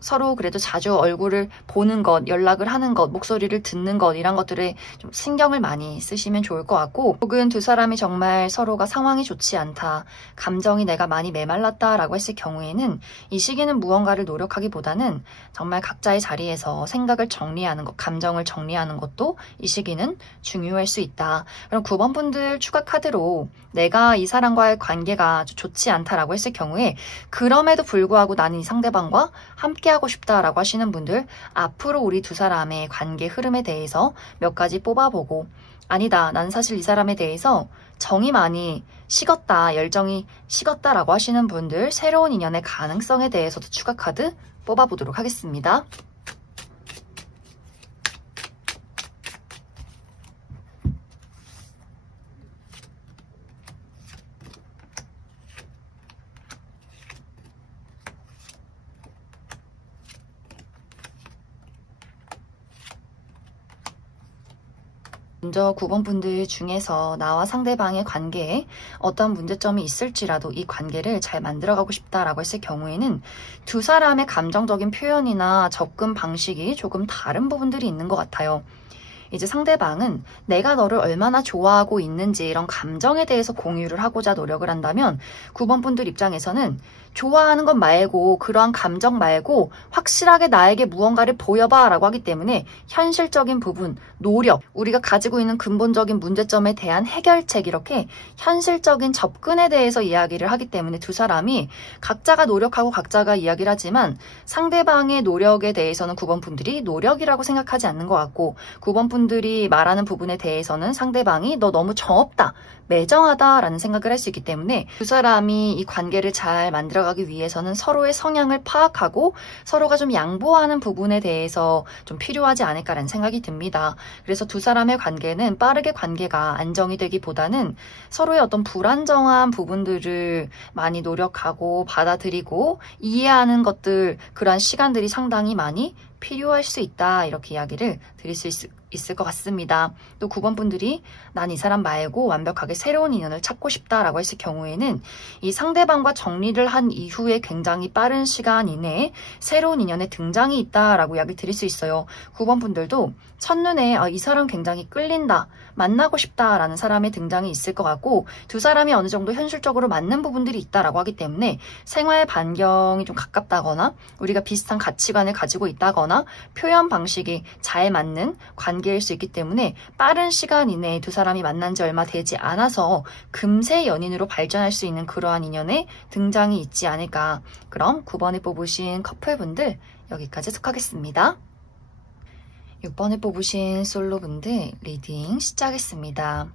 서로 그래도 자주 얼굴을 보는 것, 연락을 하는 것, 목소리를 듣는 것 이런 것들에 좀 신경을 많이 쓰시면 좋을 것 같고 혹은 두 사람이 정말 서로가 상황이 좋지 않다, 감정이 내가 많이 메말랐다라고 했을 경우에는 이 시기는 무언가를 노력하기보다는 정말 각자의 자리에서 생각을 정리하는 것, 감정을 정리하는 것도 이 시기는 중요할 수 있다. 그럼 9번 분들 추가 카드로 내가 이 사람과의 관계가 좋지 않다라고 했을 경우에 그럼에도 불구하고 나는 이 상대방과 함께 하고 싶다라고 하시는 분들 앞으로 우리 두 사람의 관계 흐름에 대해서 몇 가지 뽑아보고 아니다, 난 사실 이 사람에 대해서 정이 많이 식었다, 열정이 식었다라고 하시는 분들 새로운 인연의 가능성에 대해서도 추가 카드 뽑아보도록 하겠습니다. 먼저 9번 분들 중에서 나와 상대방의 관계에 어떤 문제점이 있을지라도 이 관계를 잘 만들어가고 싶다라고 했을 경우에는 두 사람의 감정적인 표현이나 접근 방식이 조금 다른 부분들이 있는 것 같아요. 이제 상대방은 내가 너를 얼마나 좋아하고 있는지 이런 감정에 대해서 공유를 하고자 노력을 한다면 9번 분들 입장에서는 좋아하는 것 말고 그러한 감정 말고 확실하게 나에게 무언가를 보여봐 라고 하기 때문에 현실적인 부분, 노력, 우리가 가지고 있는 근본적인 문제점에 대한 해결책 이렇게 현실적인 접근에 대해서 이야기를 하기 때문에 두 사람이 각자가 노력하고 각자가 이야기를 하지만 상대방의 노력에 대해서는 9번 분들이 노력이라고 생각하지 않는 것 같고 9번 분들이 말하는 부분에 대해서는 상대방이 너 너무 정없다, 매정하다라는 생각을 할 수 있기 때문에 두 사람이 이 관계를 잘 만들어가기 위해서는 서로의 성향을 파악하고 서로가 좀 양보하는 부분에 대해서 좀 필요하지 않을까라는 생각이 듭니다. 그래서 두 사람의 관계는 빠르게 관계가 안정이 되기보다는 서로의 어떤 불안정한 부분들을 많이 노력하고 받아들이고 이해하는 것들, 그러한 시간들이 상당히 많이 필요할 수 있다 이렇게 이야기를 드릴 수 있을 것 같습니다. 또 9번 분들이 난 이 사람 말고 완벽하게 새로운 인연을 찾고 싶다라고 했을 경우에는 이 상대방과 정리를 한 이후에 굉장히 빠른 시간 이내에 새로운 인연의 등장이 있다라고 이야기를 드릴 수 있어요. 9번 분들도 첫눈에 이 사람 굉장히 끌린다, 만나고 싶다라는 사람의 등장이 있을 것 같고 두 사람이 어느 정도 현실적으로 맞는 부분들이 있다라고 하기 때문에 생활 반경이 좀 가깝다거나 우리가 비슷한 가치관을 가지고 있다거나 표현 방식이 잘 맞는 관계일 수 있기 때문에 빠른 시간 이내에 두 사람이 만난 지 얼마 되지 않아서 금세 연인으로 발전할 수 있는 그러한 인연의 등장이 있지 않을까. 그럼 9번에 뽑으신 커플분들 여기까지 속하겠습니다. 6번에 뽑으신 솔로분들 리딩 시작하겠습니다.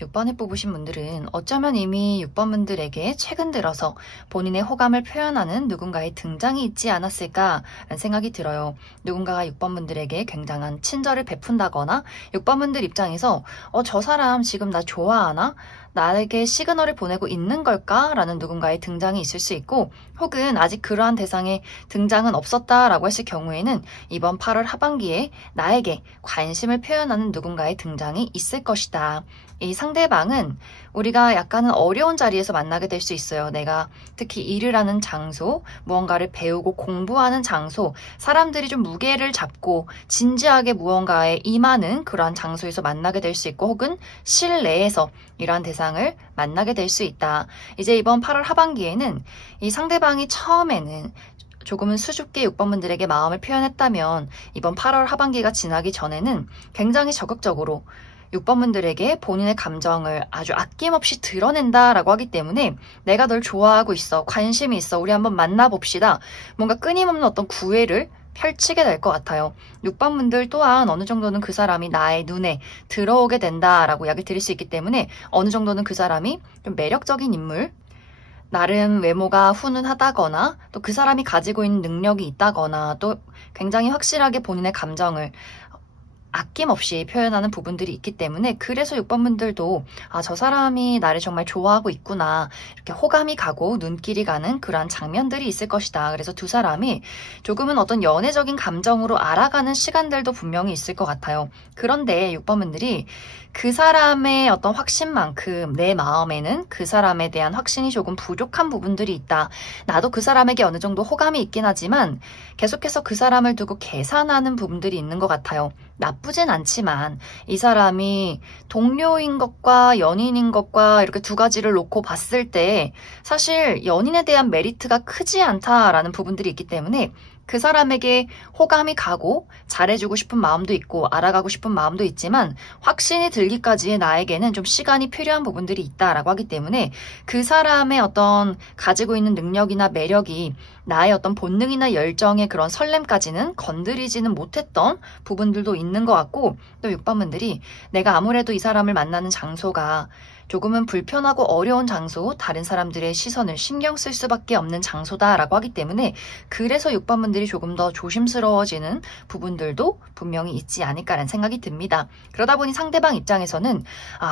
6번에 뽑으신 분들은 어쩌면 이미 6번 분들에게 최근 들어서 본인의 호감을 표현하는 누군가의 등장이 있지 않았을까라는 생각이 들어요. 누군가가 6번 분들에게 굉장한 친절을 베푼다거나 6번 분들 입장에서 저 사람 지금 나 좋아하나? 나에게 시그널을 보내고 있는 걸까? 라는 누군가의 등장이 있을 수 있고 혹은 아직 그러한 대상의 등장은 없었다라고 했을 경우에는 이번 8월 하반기에 나에게 관심을 표현하는 누군가의 등장이 있을 것이다. 이 상대방은 우리가 약간은 어려운 자리에서 만나게 될 수 있어요. 내가 특히 일을 하는 장소, 무언가를 배우고 공부하는 장소, 사람들이 좀 무게를 잡고 진지하게 무언가에 임하는 그러한 장소에서 만나게 될 수 있고 혹은 실내에서 이러한 대상을 만나게 될 수 있다. 이제 이번 8월 하반기에는 이 상대방이 처음에는 조금은 수줍게 6번 분들에게 마음을 표현했다면 이번 8월 하반기가 지나기 전에는 굉장히 적극적으로 6번 분들에게 본인의 감정을 아주 아낌없이 드러낸다라고 하기 때문에 내가 널 좋아하고 있어, 관심이 있어, 우리 한번 만나봅시다. 뭔가 끊임없는 어떤 구애를 펼치게 될 것 같아요. 6번 분들 또한 어느 정도는 그 사람이 나의 눈에 들어오게 된다라고 이야기를 드릴 수 있기 때문에 어느 정도는 그 사람이 좀 매력적인 인물, 나름 외모가 훈훈하다거나 또 그 사람이 가지고 있는 능력이 있다거나 또 굉장히 확실하게 본인의 감정을 아낌없이 표현하는 부분들이 있기 때문에 그래서 6번 분들도 저 사람이 나를 정말 좋아하고 있구나 이렇게 호감이 가고 눈길이 가는 그러한 장면들이 있을 것이다. 그래서 두 사람이 조금은 어떤 연애적인 감정으로 알아가는 시간들도 분명히 있을 것 같아요. 그런데 6번 분들이 그 사람의 어떤 확신만큼 내 마음에는 그 사람에 대한 확신이 조금 부족한 부분들이 있다. 나도 그 사람에게 어느 정도 호감이 있긴 하지만 계속해서 그 사람을 두고 계산하는 부분들이 있는 것 같아요. 나쁘진 않지만 이 사람이 동료인 것과 연인인 것과 이렇게 두 가지를 놓고 봤을 때 사실 연인에 대한 메리트가 크지 않다라는 부분들이 있기 때문에 그 사람에게 호감이 가고 잘해주고 싶은 마음도 있고 알아가고 싶은 마음도 있지만 확신이 들기까지의 나에게는 좀 시간이 필요한 부분들이 있다라고 하기 때문에 그 사람의 어떤 가지고 있는 능력이나 매력이 나의 어떤 본능이나 열정의 그런 설렘까지는 건드리지는 못했던 부분들도 있는 것 같고 또 6번 분들이 내가 아무래도 이 사람을 만나는 장소가 조금은 불편하고 어려운 장소, 다른 사람들의 시선을 신경 쓸 수밖에 없는 장소다라고 하기 때문에 그래서 6번 분들이 조금 더 조심스러워지는 부분들도 분명히 있지 않을까라는 생각이 듭니다. 그러다 보니 상대방 입장에서는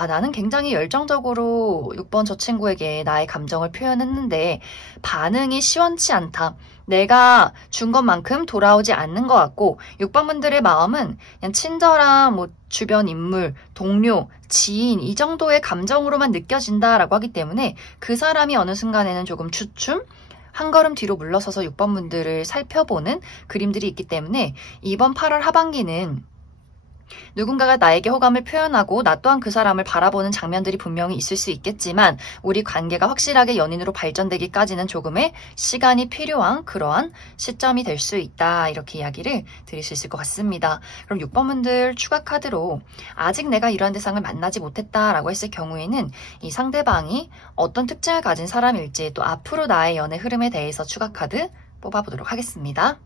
나는 굉장히 열정적으로 6번 저 친구에게 나의 감정을 표현했는데 반응이 시원치 않다. 있다. 내가 준 것만큼 돌아오지 않는 것 같고 6번 분들의 마음은 그냥 친절한 뭐 주변 인물, 동료, 지인 이 정도의 감정으로만 느껴진다라고 하기 때문에 그 사람이 어느 순간에는 조금 주춤? 한 걸음 뒤로 물러서서 6번 분들을 살펴보는 그림들이 있기 때문에 이번 8월 하반기는 누군가가 나에게 호감을 표현하고 나 또한 그 사람을 바라보는 장면들이 분명히 있을 수 있겠지만 우리 관계가 확실하게 연인으로 발전되기까지는 조금의 시간이 필요한 그러한 시점이 될 수 있다. 이렇게 이야기를 드릴 수 있을 것 같습니다. 그럼 6번 분들 추가 카드로 아직 내가 이러한 대상을 만나지 못했다라고 했을 경우에는 이 상대방이 어떤 특징을 가진 사람일지 또 앞으로 나의 연애 흐름에 대해서 추가 카드 뽑아보도록 하겠습니다.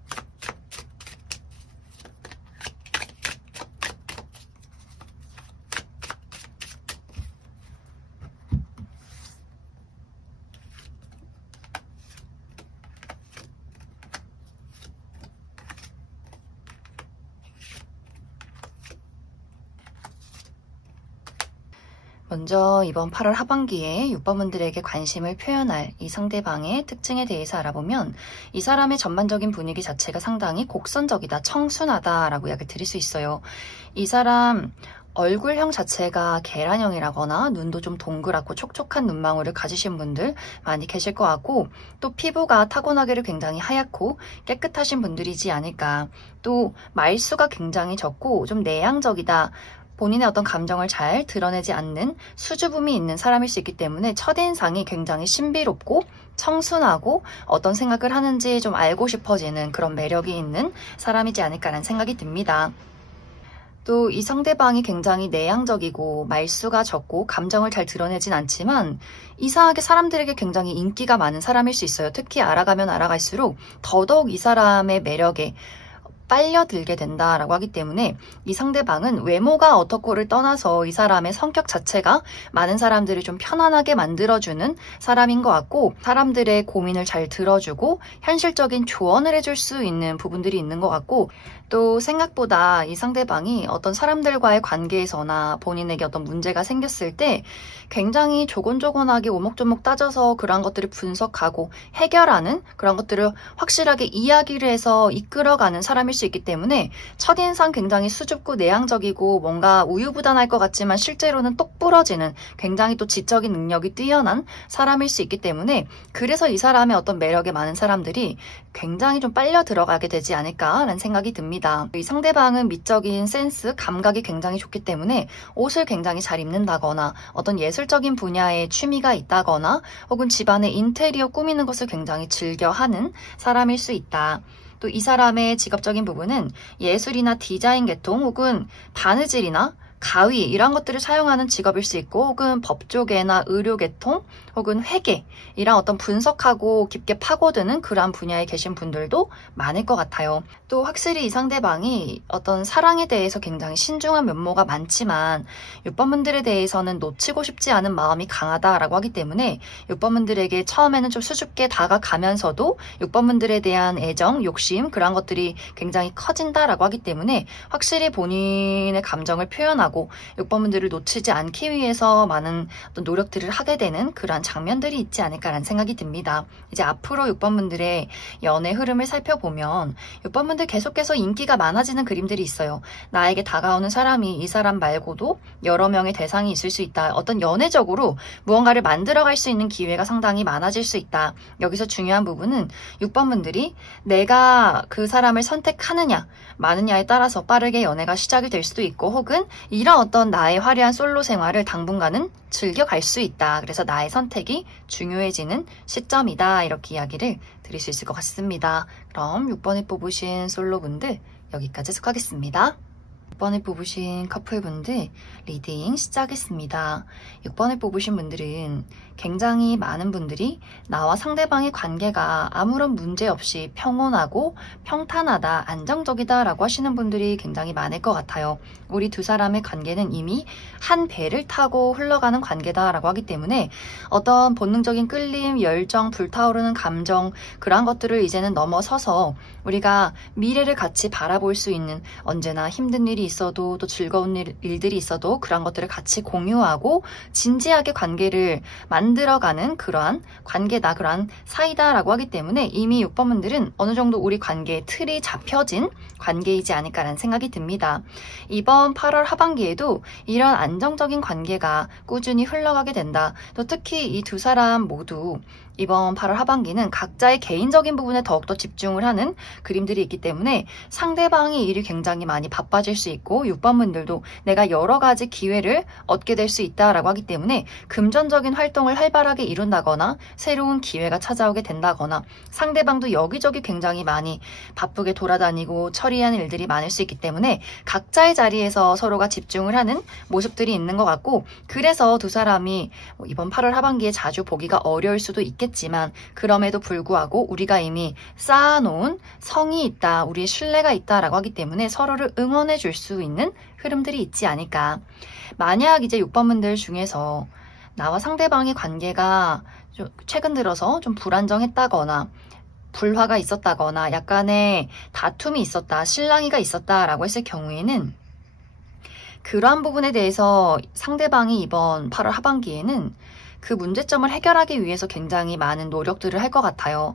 먼저 이번 8월 하반기에 6번 분들에게 관심을 표현할 이 상대방의 특징에 대해서 알아보면 이 사람의 전반적인 분위기 자체가 상당히 곡선적이다, 청순하다라고 이야기를 드릴 수 있어요. 이 사람 얼굴형 자체가 계란형이라거나 눈도 좀 동그랗고 촉촉한 눈망울을 가지신 분들 많이 계실 것 같고 또 피부가 타고나기를 굉장히 하얗고 깨끗하신 분들이지 않을까. 또 말수가 굉장히 적고 좀 내향적이다. 본인의 어떤 감정을 잘 드러내지 않는 수줍음이 있는 사람일 수 있기 때문에 첫인상이 굉장히 신비롭고 청순하고 어떤 생각을 하는지 좀 알고 싶어지는 그런 매력이 있는 사람이지 않을까라는 생각이 듭니다. 또 이 상대방이 굉장히 내향적이고 말수가 적고 감정을 잘 드러내진 않지만 이상하게 사람들에게 굉장히 인기가 많은 사람일 수 있어요. 특히 알아가면 알아갈수록 더더욱 이 사람의 매력에 빨려들게 된다라고 하기 때문에 이 상대방은 외모가 어떻고를 떠나서 이 사람의 성격 자체가 많은 사람들을 좀 편안하게 만들어주는 사람인 것 같고 사람들의 고민을 잘 들어주고 현실적인 조언을 해줄 수 있는 부분들이 있는 것 같고 또 생각보다 이 상대방이 어떤 사람들과의 관계에서나 본인에게 어떤 문제가 생겼을 때 굉장히 조곤조곤하게 오목조목 따져서 그런 것들을 분석하고 해결하는 그런 것들을 확실하게 이야기를 해서 이끌어가는 사람일 수 있기 때문에 첫인상 굉장히 수줍고 내향적이고 뭔가 우유부단할 것 같지만 실제로는 똑 부러지는 굉장히 또 지적인 능력이 뛰어난 사람일 수 있기 때문에 그래서 이 사람의 어떤 매력에 많은 사람들이 굉장히 좀 빨려 들어가게 되지 않을까라는 생각이 듭니다. 이 상대방은 미적인 센스, 감각이 굉장히 좋기 때문에 옷을 굉장히 잘 입는다거나 어떤 예술적인 분야에 취미가 있다거나 혹은 집안의 인테리어 꾸미는 것을 굉장히 즐겨하는 사람일 수 있다. 또 이 사람의 직업적인 부분은 예술이나 디자인 계통 혹은 바느질이나 가위 이런 것들을 사용하는 직업일 수 있고 혹은 법조계나 의료계통 혹은 회계 이런 어떤 분석하고 깊게 파고드는 그러한 분야에 계신 분들도 많을 것 같아요. 또 확실히 이 상대방이 어떤 사랑에 대해서 굉장히 신중한 면모가 많지만 6번 분들에 대해서는 놓치고 싶지 않은 마음이 강하다라고 하기 때문에 6번 분들에게 처음에는 좀 수줍게 다가가면서도 6번 분들에 대한 애정, 욕심 그런 것들이 굉장히 커진다라고 하기 때문에 확실히 본인의 감정을 표현하고 6번 분들을 놓치지 않기 위해서 많은 어떤 노력들을 하게 되는 그러한 장면들이 있지 않을까라는 생각이 듭니다. 이제 앞으로 6번 분들의 연애 흐름을 살펴보면 6번 분들 계속해서 인기가 많아지는 그림들이 있어요. 나에게 다가오는 사람이 이 사람 말고도 여러 명의 대상이 있을 수 있다. 어떤 연애적으로 무언가를 만들어갈 수 있는 기회가 상당히 많아질 수 있다. 여기서 중요한 부분은 6번 분들이 내가 그 사람을 선택하느냐 마느냐에 따라서 빠르게 연애가 시작이 될 수도 있고 혹은 이런 어떤 나의 화려한 솔로 생활을 당분간은 즐겨갈 수 있다. 그래서 나의 선택이 중요해지는 시점이다. 이렇게 이야기를 드릴 수 있을 것 같습니다. 그럼 6번에 뽑으신 솔로분들 여기까지 속하겠습니다. 6번을 뽑으신 커플분들 리딩 시작했습니다. 6번을 뽑으신 분들은 굉장히 많은 분들이 나와 상대방의 관계가 아무런 문제 없이 평온하고 평탄하다, 안정적이다 라고 하시는 분들이 굉장히 많을 것 같아요. 우리 두 사람의 관계는 이미 한 배를 타고 흘러가는 관계다 라고 하기 때문에 어떤 본능적인 끌림, 열정, 불타오르는 감정 그러한 것들을 이제는 넘어서서 우리가 미래를 같이 바라볼 수 있는 언제나 힘든 일이 일이 있어도 또 즐거운 일들이 있어도 그런 것들을 같이 공유하고 진지하게 관계를 만들어가는 그러한 관계다, 그러한 사이다라고 하기 때문에 이미 6번분들은 어느 정도 우리 관계의 틀이 잡혀진 관계이지 않을까라는 생각이 듭니다. 이번 8월 하반기에도 이런 안정적인 관계가 꾸준히 흘러가게 된다. 또 특히 이 두 사람 모두 이번 8월 하반기는 각자의 개인적인 부분에 더욱더 집중을 하는 그림들이 있기 때문에 상대방의 일이 굉장히 많이 바빠질 수 있고 6번분들도 내가 여러 가지 기회를 얻게 될 수 있다라고 하기 때문에 금전적인 활동을 활발하게 이룬다거나 새로운 기회가 찾아오게 된다거나 상대방도 여기저기 굉장히 많이 바쁘게 돌아다니고 처리하는 일들이 많을 수 있기 때문에 각자의 자리에서 서로가 집중을 하는 모습들이 있는 것 같고, 그래서 두 사람이 이번 8월 하반기에 자주 보기가 어려울 수도 있겠지만 그럼에도 불구하고 우리가 이미 쌓아놓은 성이 있다, 우리의 신뢰가 있다라고 하기 때문에 서로를 응원해 줄 수 있는 흐름들이 있지 않을까. 만약 이제 6번분들 중에서 나와 상대방의 관계가 좀 최근 들어서 좀 불안정했다거나 불화가 있었다거나 약간의 다툼이 있었다, 실랑이가 있었다라고 했을 경우에는 그러한 부분에 대해서 상대방이 이번 8월 하반기에는 그 문제점을 해결하기 위해서 굉장히 많은 노력들을 할 것 같아요.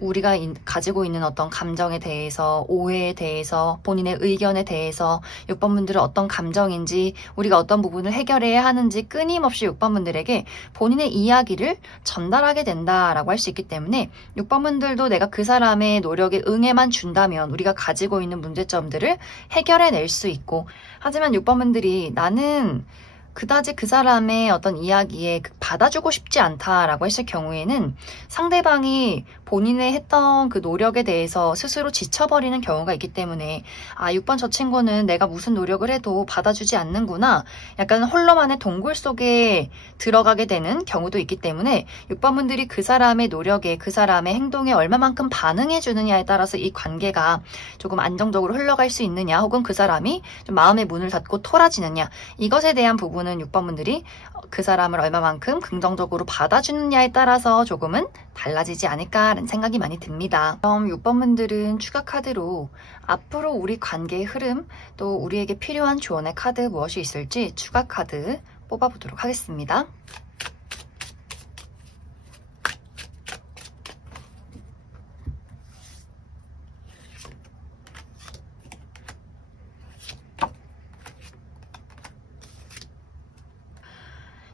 우리가 가지고 있는 어떤 감정에 대해서, 오해에 대해서, 본인의 의견에 대해서 6번분들은 어떤 감정인지, 우리가 어떤 부분을 해결해야 하는지 끊임없이 6번분들에게 본인의 이야기를 전달하게 된다라고 할 수 있기 때문에 6번분들도 내가 그 사람의 노력에 응해만 준다면 우리가 가지고 있는 문제점들을 해결해낼 수 있고, 하지만 6번분들이 나는 그다지 그 사람의 어떤 이야기에 받아주고 싶지 않다라고 했을 경우에는 상대방이 본인의 했던 그 노력에 대해서 스스로 지쳐버리는 경우가 있기 때문에 6번 저 친구는 내가 무슨 노력을 해도 받아주지 않는구나, 약간 홀로만의 동굴 속에 들어가게 되는 경우도 있기 때문에 6번분들이 그 사람의 노력에, 그 사람의 행동에 얼마만큼 반응해 주느냐에 따라서 이 관계가 조금 안정적으로 흘러갈 수 있느냐, 혹은 그 사람이 좀 마음의 문을 닫고 토라지느냐, 이것에 대한 부분은 6번분들이 그 사람을 얼마만큼 긍정적으로 받아주느냐에 따라서 조금은 달라지지 않을까라는 생각이 많이 듭니다. 그럼 6번분들은 추가 카드로 앞으로 우리 관계의 흐름, 또 우리에게 필요한 조언의 카드 무엇이 있을지 추가 카드 뽑아보도록 하겠습니다.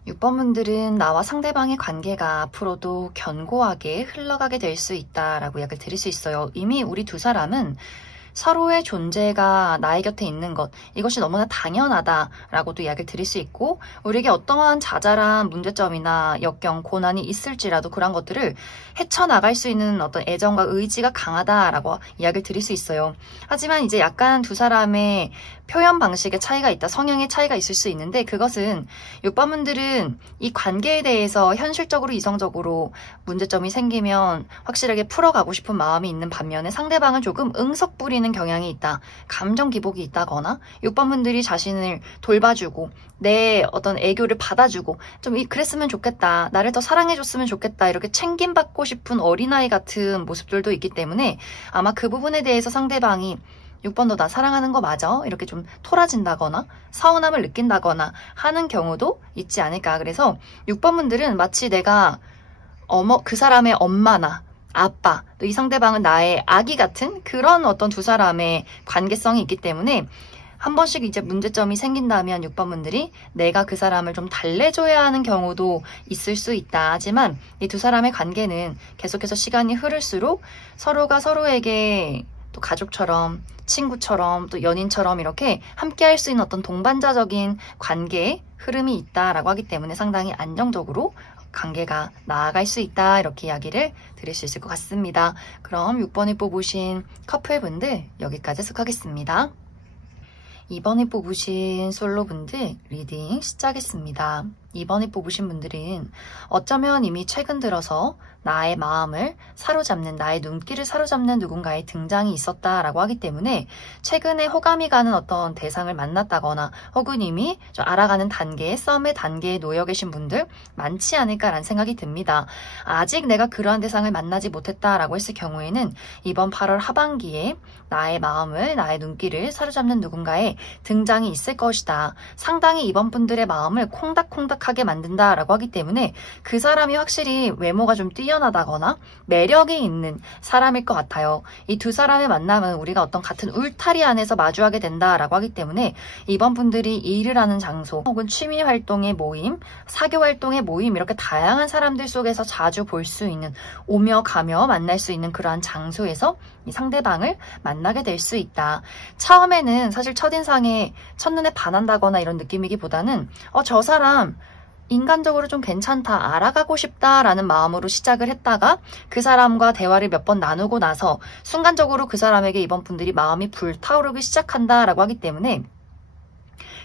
6번분들은 나와 상대방의 관계가 앞으로도 견고하게 흘러가게 될 수 있다라고 이야기를 드릴 수 있어요. 이미 우리 두 사람은 서로의 존재가 나의 곁에 있는 것, 이것이 너무나 당연하다라고도 이야기를 드릴 수 있고, 우리에게 어떠한 자잘한 문제점이나 역경, 고난이 있을지라도 그런 것들을 헤쳐나갈 수 있는 어떤 애정과 의지가 강하다라고 이야기를 드릴 수 있어요. 하지만 이제 약간 두 사람의 표현 방식의 차이가 있다, 성향의 차이가 있을 수 있는데, 그것은 6번분들은 이 관계에 대해서 현실적으로 이성적으로 문제점이 생기면 확실하게 풀어가고 싶은 마음이 있는 반면에 상대방은 조금 응석 부리는 경향이 있다, 감정 기복이 있다거나 6번분들이 자신을 돌봐주고 내 어떤 애교를 받아주고 좀 그랬으면 좋겠다, 나를 더 사랑해줬으면 좋겠다, 이렇게 챙김받고 싶은 어린아이 같은 모습들도 있기 때문에 아마 그 부분에 대해서 상대방이 6번 너 나 사랑하는 거 맞아? 이렇게 좀 토라진다거나 서운함을 느낀다거나 하는 경우도 있지 않을까. 그래서 6번분들은 마치 내가 그 사람의 엄마나 아빠, 또 이 상대방은 나의 아기 같은 그런 어떤 두 사람의 관계성이 있기 때문에 한 번씩 이제 문제점이 생긴다면 6번분들이 내가 그 사람을 좀 달래줘야 하는 경우도 있을 수 있다. 하지만 이 두 사람의 관계는 계속해서 시간이 흐를수록 서로가 서로에게 또 가족처럼, 친구처럼, 또 연인처럼 이렇게 함께 할 수 있는 어떤 동반자적인 관계의 흐름이 있다라고 하기 때문에 상당히 안정적으로 관계가 나아갈 수 있다, 이렇게 이야기를 드릴 수 있을 것 같습니다. 그럼 6번을 뽑으신 커플분들 여기까지 해석하겠습니다. 2번을 뽑으신 솔로분들 리딩 시작하겠습니다. 2번을 뽑으신 분들은 어쩌면 이미 최근 들어서 나의 마음을 사로잡는, 나의 눈길을 사로잡는 누군가의 등장이 있었다라고 하기 때문에 최근에 호감이 가는 어떤 대상을 만났다거나 혹은 이미 좀 알아가는 단계에, 썸의 단계에 놓여 계신 분들 많지 않을까라는 생각이 듭니다. 아직 내가 그러한 대상을 만나지 못했다라고 했을 경우에는 이번 8월 하반기에 나의 마음을, 나의 눈길을 사로잡는 누군가의 때문에 등장이 있을 것이다. 상당히 이번 분들의 마음을 콩닥콩닥하게 만든다라고 하기 때문에 그 사람이 확실히 외모가 좀 뛰어나다거나 매력이 있는 사람일 것 같아요. 이 두 사람의 만남은 우리가 어떤 같은 울타리 안에서 마주하게 된다라고 하기 때문에 이번 분들이 일을 하는 장소 혹은 취미 활동의 모임, 사교 활동의 모임 이렇게 다양한 사람들 속에서 자주 볼 수 있는 오며 가며 만날 수 있는 그러한 장소에서 이 상대방을 만나게 될 수 있다. 처음에는 사실 첫인상에 첫눈에 반한다거나 이런 느낌이기보다는 저 사람 인간적으로 좀 괜찮다, 알아가고 싶다라는 마음으로 시작을 했다가 그 사람과 대화를 몇 번 나누고 나서 순간적으로 그 사람에게 이번 분들이 마음이 불타오르기 시작한다라고 하기 때문에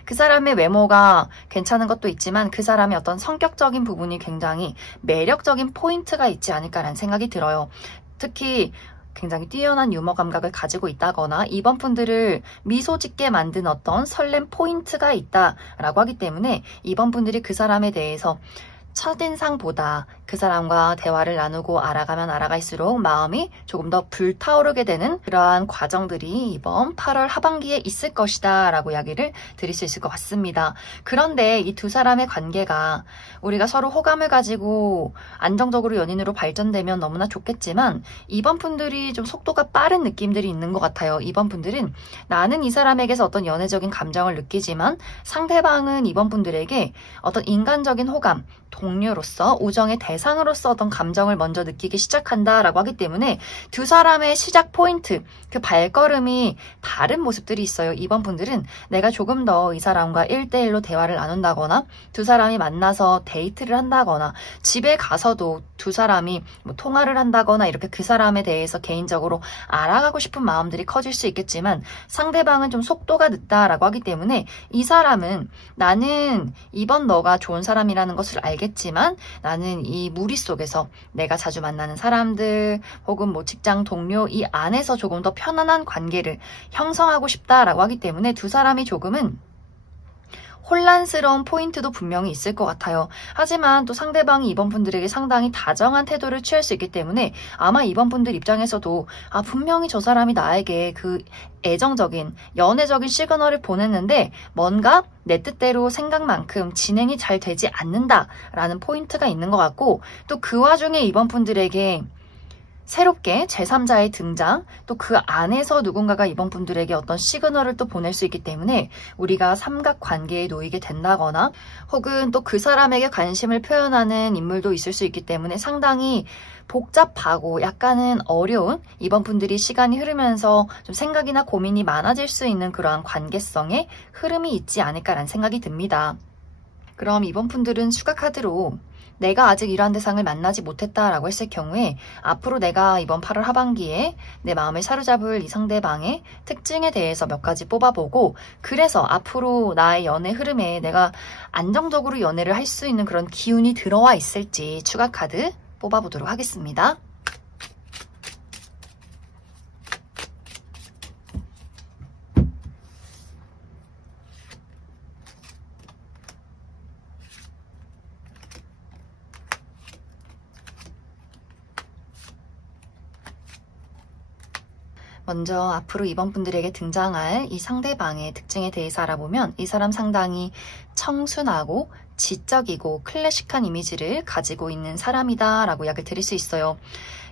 그 사람의 외모가 괜찮은 것도 있지만 그 사람의 어떤 성격적인 부분이 굉장히 매력적인 포인트가 있지 않을까라는 생각이 들어요. 특히 굉장히 뛰어난 유머 감각을 가지고 있다거나 이번 분들을 미소 짓게 만든 어떤 설렘 포인트가 있다라고 하기 때문에 이번 분들이 그 사람에 대해서 첫인상보다 그 사람과 대화를 나누고 알아가면 알아갈수록 마음이 조금 더 불타오르게 되는 그러한 과정들이 이번 8월 하반기에 있을 것이다 라고 이야기를 드릴 수 있을 것 같습니다. 그런데 이 두 사람의 관계가 우리가 서로 호감을 가지고 안정적으로 연인으로 발전되면 너무나 좋겠지만 이번 분들이 좀 속도가 빠른 느낌들이 있는 것 같아요. 이번 분들은 나는 이 사람에게서 어떤 연애적인 감정을 느끼지만 상대방은 이번 분들에게 어떤 인간적인 호감, 동료로서 우정의 대상으로서 어떤 감정을 먼저 느끼기 시작한다라고 하기 때문에 두 사람의 시작 포인트, 그 발걸음이 다른 모습들이 있어요. 이번 분들은 내가 조금 더 이 사람과 1대1로 대화를 나눈다거나 두 사람이 만나서 데이트를 한다거나 집에 가서도 두 사람이 통화를 한다거나 이렇게 그 사람에 대해서 개인적으로 알아가고 싶은 마음들이 커질 수 있겠지만 상대방은 좀 속도가 늦다라고 하기 때문에 이 사람은 나는 이번 너가 좋은 사람이라는 것을 알겠지만 나는 이 무리 속에서 내가 자주 만나는 사람들 혹은 직장 동료 이 안에서 조금 더 편안한 관계를 형성하고 싶다라고 하기 때문에 두 사람이 조금은 혼란스러운 포인트도 분명히 있을 것 같아요. 하지만 또 상대방이 이번 분들에게 상당히 다정한 태도를 취할 수 있기 때문에 아마 이번 분들 입장에서도 분명히 저 사람이 나에게 그 애정적인 연애적인 시그널을 보냈는데 뭔가 내 뜻대로 생각만큼 진행이 잘 되지 않는다라는 포인트가 있는 것 같고 또 그 와중에 이번 분들에게 새롭게 제3자의 등장, 또 그 안에서 누군가가 이번 분들에게 어떤 시그널을 또 보낼 수 있기 때문에 우리가 삼각관계에 놓이게 된다거나 혹은 또 그 사람에게 관심을 표현하는 인물도 있을 수 있기 때문에 상당히 복잡하고 약간은 어려운 이번 분들이 시간이 흐르면서 좀 생각이나 고민이 많아질 수 있는 그러한 관계성의 흐름이 있지 않을까라는 생각이 듭니다. 그럼 이번 분들은 추가 카드로 내가 아직 이러한 대상을 만나지 못했다라고 했을 경우에 앞으로 내가 이번 8월 하반기에 내 마음을 사로잡을 이 상대방의 특징에 대해서 몇 가지 뽑아보고 그래서 앞으로 나의 연애 흐름에 내가 안정적으로 연애를 할 수 있는 그런 기운이 들어와 있을지 추가 카드 뽑아보도록 하겠습니다. 먼저 앞으로 이번 분들에게 등장할 이 상대방의 특징에 대해서 알아보면 이 사람 상당히 청순하고 지적이고 클래식한 이미지를 가지고 있는 사람이다 라고 이야기를 드릴 수 있어요.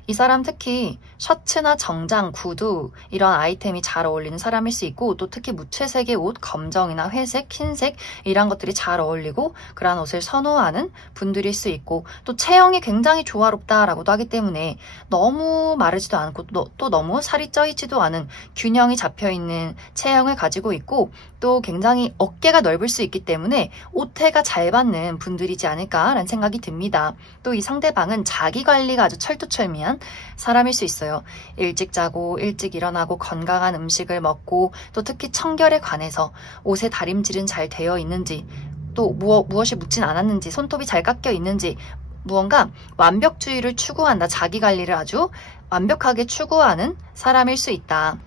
이 사람 특히 셔츠나 정장, 구두 이런 아이템이 잘 어울리는 사람일 수 있고 또 특히 무채색의 옷, 검정이나 회색, 흰색 이런 것들이 잘 어울리고 그런 옷을 선호하는 분들일 수 있고 또 체형이 굉장히 조화롭다라고도 하기 때문에 너무 마르지도 않고 또 너무 살이 쪄있지도 않은 균형이 잡혀있는 체형을 가지고 있고 또 굉장히 어깨가 넓을 수 있기 때문에 옷태가 잘 받는 분들이지 않을까라는 생각이 듭니다. 또 이 상대방은 자기 관리가 아주 철두철미한 사람일 수 있어요. 일찍 자고 일찍 일어나고 건강한 음식을 먹고 또 특히 청결에 관해서 옷의 다림질은 잘 되어 있는지 또 무엇이 묻진 않았는지 손톱이 잘 깎여 있는지 무언가 완벽주의를 추구한다. 자기 관리를 아주 완벽하게 추구하는 사람일 수 있다.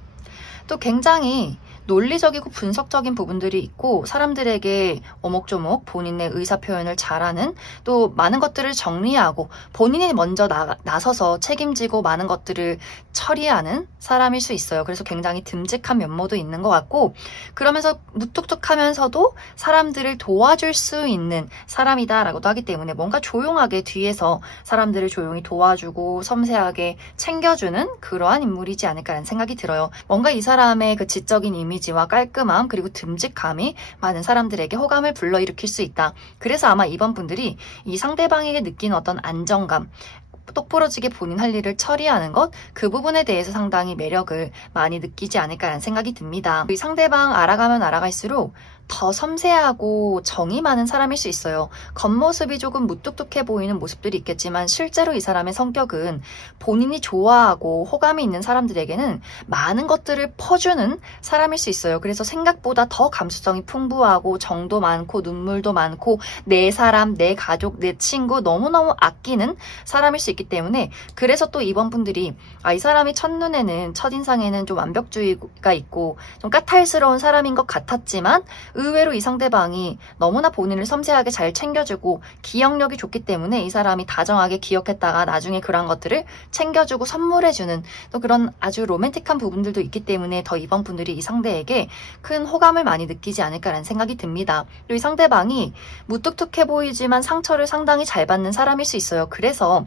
또 굉장히 논리적이고 분석적인 부분들이 있고 사람들에게 오목조목 본인의 의사 표현을 잘하는, 또 많은 것들을 정리하고 본인이 먼저 나서서 책임지고 많은 것들을 처리하는 사람일 수 있어요. 그래서 굉장히 듬직한 면모도 있는 것 같고, 그러면서 무뚝뚝하면서도 사람들을 도와줄 수 있는 사람이다라고도 하기 때문에 뭔가 조용하게 뒤에서 사람들을 조용히 도와주고 섬세하게 챙겨주는 그러한 인물이지 않을까라는 생각이 들어요. 뭔가 이 사람의 그 지적인 이미지와 깔끔함 그리고 듬직함이 많은 사람들에게 호감을 불러일으킬 수 있다. 그래서 아마 이번 분들이 이 상대방에게 느끼는 어떤 안정감, 똑부러지게 본인 할 일을 처리하는 것, 그 부분에 대해서 상당히 매력을 많이 느끼지 않을까라는 생각이 듭니다. 이 상대방 알아가면 알아갈수록 더 섬세하고 정이 많은 사람일 수 있어요. 겉모습이 조금 무뚝뚝해 보이는 모습들이 있겠지만 실제로 이 사람의 성격은 본인이 좋아하고 호감이 있는 사람들에게는 많은 것들을 퍼주는 사람일 수 있어요. 그래서 생각보다 더 감수성이 풍부하고 정도 많고 눈물도 많고 내 사람, 내 가족, 내 친구 너무너무 아끼는 사람일 수 있기 때문에, 그래서 또 이번 분들이 이 사람이 첫눈에는, 첫인상에는 좀 완벽주의가 있고 좀 까탈스러운 사람인 것 같았지만 의외로 이 상대방이 너무나 본인을 섬세하게 잘 챙겨주고 기억력이 좋기 때문에 이 사람이 다정하게 기억했다가 나중에 그런 것들을 챙겨주고 선물해주는 또 그런 아주 로맨틱한 부분들도 있기 때문에 더 이번 분들이 이 상대에게 큰 호감을 많이 느끼지 않을까라는 생각이 듭니다. 그리고 이 상대방이 무뚝뚝해 보이지만 상처를 상당히 잘 받는 사람일 수 있어요. 그래서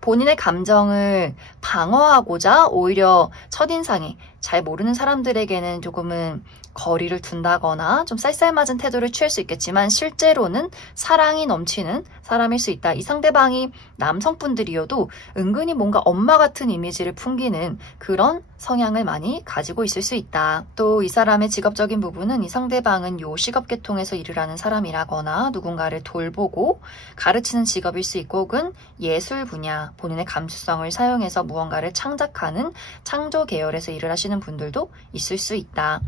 본인의 감정을 방어하고자 오히려 첫인상에 잘 모르는 사람들에게는 조금은 거리를 둔다거나 좀 쌀쌀맞은 태도를 취할 수 있겠지만 실제로는 사랑이 넘치는 사람일 수 있다. 이 상대방이 남성분들이어도 은근히 뭔가 엄마 같은 이미지를 풍기는 그런 성향을 많이 가지고 있을 수 있다. 또 이 사람의 직업적인 부분은 이 상대방은 요식업계통에서 일을 하는 사람이라거나 누군가를 돌보고 가르치는 직업일 수 있고, 혹은 예술 분야, 본인의 감수성을 사용해서 무언가를 창작하는 창조 계열에서 일을 하시는 분들도 있을 수 있다.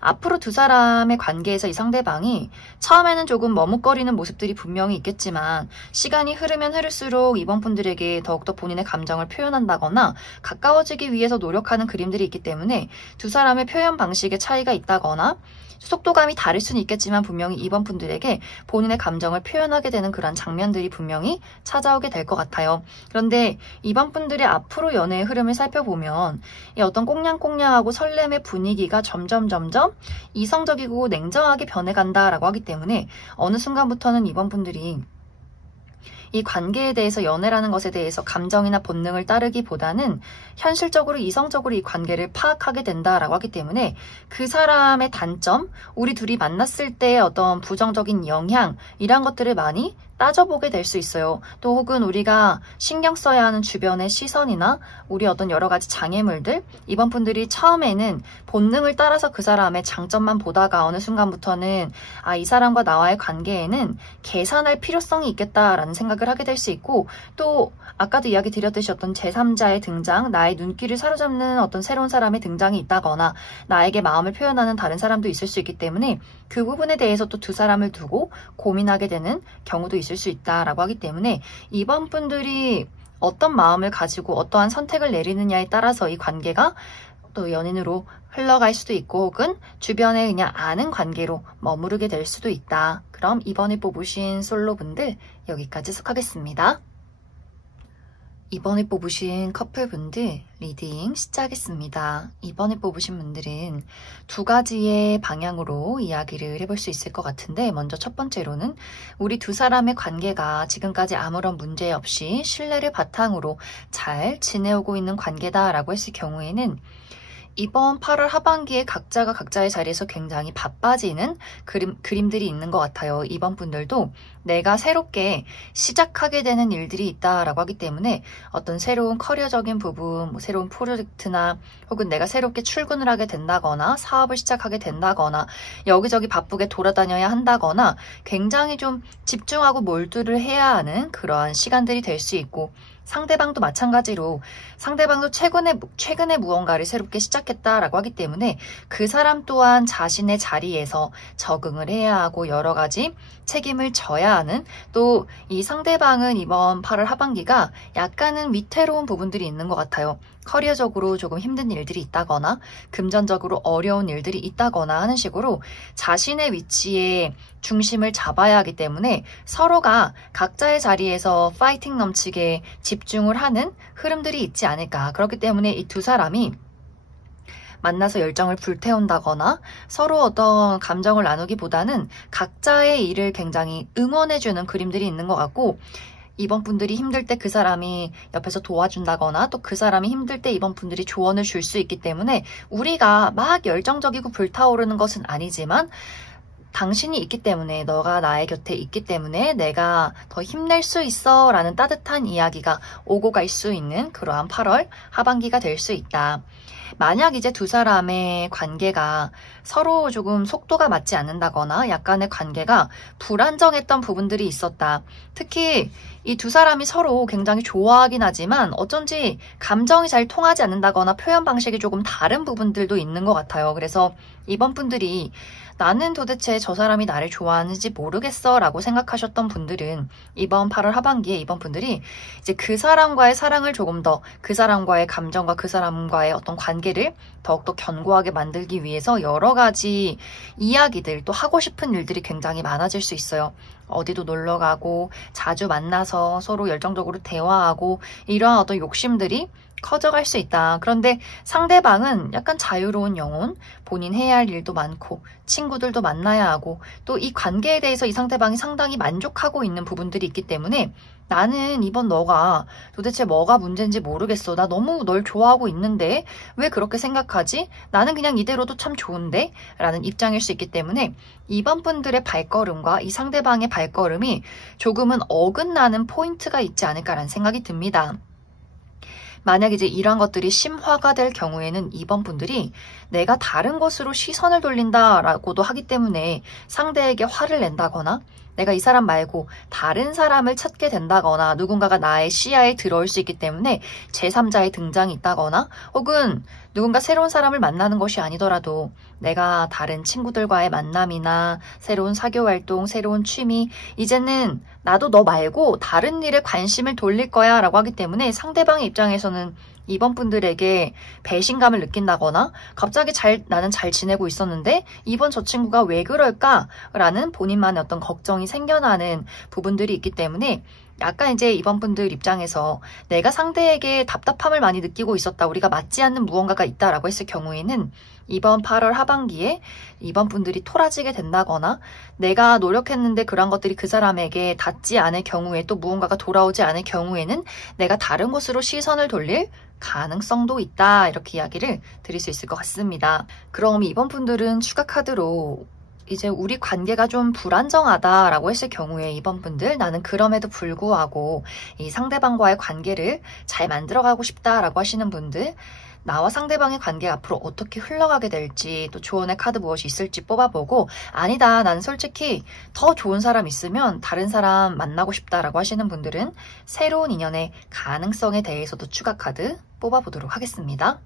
앞으로 두 사람의 관계에서 이 상대방이 처음에는 조금 머뭇거리는 모습들이 분명히 있겠지만 시간이 흐르면 흐를수록 이번 분들에게 더욱더 본인의 감정을 표현한다거나 가까워지기 위해서 노력하는 그림들이 있기 때문에 두 사람의 표현 방식에 차이가 있다거나 속도감이 다를 수는 있겠지만 분명히 이번 분들에게 본인의 감정을 표현하게 되는 그런 장면들이 분명히 찾아오게 될 것 같아요. 그런데 이번 분들의 앞으로 연애의 흐름을 살펴보면 이 어떤 꽁냥꽁냥하고 설렘의 분위기가 점점 이성적이고 냉정하게 변해간다라고 하기 때문에 어느 순간부터는 이번 분들이 이 관계에 대해서, 연애라는 것에 대해서 감정이나 본능을 따르기보다는 현실적으로 이성적으로 이 관계를 파악하게 된다라고 하기 때문에 그 사람의 단점, 우리 둘이 만났을 때의 어떤 부정적인 영향, 이런 것들을 많이 따져보게 될 수 있어요. 또 혹은 우리가 신경 써야 하는 주변의 시선이나 우리 어떤 여러 가지 장애물들, 이번 분들이 처음에는 본능을 따라서 그 사람의 장점만 보다가 어느 순간부터는 이 사람과 나와의 관계에는 계산할 필요성이 있겠다라는 생각을 하게 될 수 있고, 또 아까도 이야기 드렸듯이 어떤 제3자의 등장, 나의 눈길을 사로잡는 어떤 새로운 사람의 등장이 있다거나 나에게 마음을 표현하는 다른 사람도 있을 수 있기 때문에 그 부분에 대해서 또 두 사람을 두고 고민하게 되는 경우도 있을 수 있다라고 하기 때문에 이번 분들이 어떤 마음을 가지고 어떠한 선택을 내리느냐에 따라서 이 관계가 또 연인으로 흘러갈 수도 있고, 혹은 주변에 그냥 아는 관계로 머무르게 될 수도 있다. 그럼 이번에 뽑으신 솔로분들 여기까지 속하겠습니다. 이번에 뽑으신 커플분들 리딩 시작하겠습니다. 이번에 뽑으신 분들은 두 가지의 방향으로 이야기를 해볼 수 있을 것 같은데, 먼저 첫 번째로는 우리 두 사람의 관계가 지금까지 아무런 문제 없이 신뢰를 바탕으로 잘 지내오고 있는 관계다라고 했을 경우에는 이번 8월 하반기에 각자가 각자의 자리에서 굉장히 바빠지는 그림들이 있는 것 같아요. 이번 분들도 내가 새롭게 시작하게 되는 일들이 있다라고 하기 때문에 어떤 새로운 커리어적인 부분, 새로운 프로젝트나 혹은 내가 새롭게 출근을 하게 된다거나 사업을 시작하게 된다거나 여기저기 바쁘게 돌아다녀야 한다거나 굉장히 좀 집중하고 몰두를 해야 하는 그러한 시간들이 될 수 있고, 상대방도 마찬가지로 상대방도 최근에 무언가를 새롭게 시작했다라고 하기 때문에 그 사람 또한 자신의 자리에서 적응을 해야 하고 여러 가지 책임을 져야 하는, 또 이 상대방은 이번 8월 하반기가 약간은 위태로운 부분들이 있는 것 같아요. 커리어적으로 조금 힘든 일들이 있다거나 금전적으로 어려운 일들이 있다거나 하는 식으로 자신의 위치에 중심을 잡아야 하기 때문에 서로가 각자의 자리에서 파이팅 넘치게 집중을 하는 흐름들이 있지 않을까. 그렇기 때문에 이 두 사람이 만나서 열정을 불태운다거나 서로 어떤 감정을 나누기보다는 각자의 일을 굉장히 응원해주는 그림들이 있는 것 같고, 이번 분들이 힘들 때 그 사람이 옆에서 도와준다거나 또 그 사람이 힘들 때 이번 분들이 조언을 줄 수 있기 때문에 우리가 막 열정적이고 불타오르는 것은 아니지만 당신이 있기 때문에, 너가 나의 곁에 있기 때문에 내가 더 힘낼 수 있어 라는 따뜻한 이야기가 오고 갈 수 있는 그러한 8월 하반기가 될 수 있다. 만약 이제 두 사람의 관계가 서로 조금 속도가 맞지 않는다거나 약간의 관계가 불안정했던 부분들이 있었다. 특히 이 두 사람이 서로 굉장히 좋아하긴 하지만 어쩐지 감정이 잘 통하지 않는다거나 표현 방식이 조금 다른 부분들도 있는 것 같아요. 그래서 이번 분들이 나는 도대체 저 사람이 나를 좋아하는지 모르겠어 라고 생각하셨던 분들은 이번 8월 하반기에 이번 분들이 이제 그 사람과의 사랑을 조금 더, 그 사람과의 감정과 그 사람과의 어떤 관계를 더욱더 견고하게 만들기 위해서 여러 가지 이야기들, 또 하고 싶은 일들이 굉장히 많아질 수 있어요. 어디도 놀러 가고 자주 만나서 서로 열정적으로 대화하고 이러한 어떤 욕심들이 커져갈 수 있다. 그런데 상대방은 약간 자유로운 영혼, 본인 해야 할 일도 많고 친구들도 만나야 하고 또 이 관계에 대해서 이 상대방이 상당히 만족하고 있는 부분들이 있기 때문에 나는 이번 너가 도대체 뭐가 문제인지 모르겠어. 나 너무 널 좋아하고 있는데 왜 그렇게 생각하지? 나는 그냥 이대로도 참 좋은데? 라는 입장일 수 있기 때문에 이번 분들의 발걸음과 이 상대방의 발걸음이 조금은 어긋나는 포인트가 있지 않을까라는 생각이 듭니다. 만약 이제 이런 것들이 심화가 될 경우에는 이번 분들이 내가 다른 것으로 시선을 돌린다라고도 하기 때문에 상대에게 화를 낸다거나 내가 이 사람 말고 다른 사람을 찾게 된다거나 누군가가 나의 시야에 들어올 수 있기 때문에 제3자의 등장이 있다거나 혹은 누군가 새로운 사람을 만나는 것이 아니더라도 내가 다른 친구들과의 만남이나 새로운 사교 활동, 새로운 취미, 이제는 나도 너 말고 다른 일에 관심을 돌릴 거야 라고 하기 때문에 상대방의 입장에서는 이번 분들에게 배신감을 느낀다거나 갑자기 나는 잘 지내고 있었는데 이번 저 친구가 왜 그럴까? 라는 본인만의 어떤 걱정이 생겨나는 부분들이 있기 때문에 약간 이제 이번 분들 입장에서 내가 상대에게 답답함을 많이 느끼고 있었다, 우리가 맞지 않는 무언가가 있다라고 했을 경우에는 이번 8월 하반기에 이번 분들이 토라지게 된다거나 내가 노력했는데 그런 것들이 그 사람에게 닿지 않을 경우에 또 무언가가 돌아오지 않을 경우에는 내가 다른 곳으로 시선을 돌릴 가능성도 있다, 이렇게 이야기를 드릴 수 있을 것 같습니다. 그럼 이번 분들은 추가 카드로 이제 우리 관계가 좀 불안정하다라고 했을 경우에 이번 분들, 나는 그럼에도 불구하고 이 상대방과의 관계를 잘 만들어가고 싶다라고 하시는 분들, 나와 상대방의 관계가 앞으로 어떻게 흘러가게 될지, 또 조언의 카드 무엇이 있을지 뽑아보고 아니다, 나는 솔직히 더 좋은 사람 있으면 다른 사람 만나고 싶다라고 하시는 분들은 새로운 인연의 가능성에 대해서도 추가 카드 뽑아보도록 하겠습니다.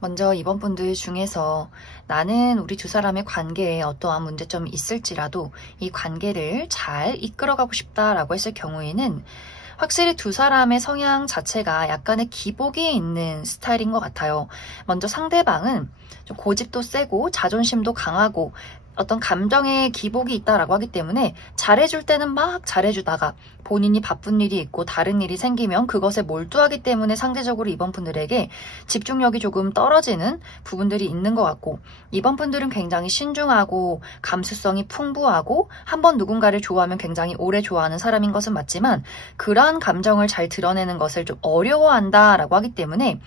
먼저 이번 분들 중에서 나는 우리 두 사람의 관계에 어떠한 문제점이 있을지라도 이 관계를 잘 이끌어가고 싶다라고 했을 경우에는 확실히 두 사람의 성향 자체가 약간의 기복이 있는 스타일인 것 같아요. 먼저 상대방은 좀 고집도 세고 자존심도 강하고 어떤 감정의 기복이 있다라고 하기 때문에 잘해줄 때는 막 잘해주다가 본인이 바쁜 일이 있고 다른 일이 생기면 그것에 몰두하기 때문에 상대적으로 이번 분들에게 집중력이 조금 떨어지는 부분들이 있는 것 같고, 이번 분들은 굉장히 신중하고 감수성이 풍부하고 한번 누군가를 좋아하면 굉장히 오래 좋아하는 사람인 것은 맞지만 그러한 감정을 잘 드러내는 것을 좀 어려워한다라고 하기 때문에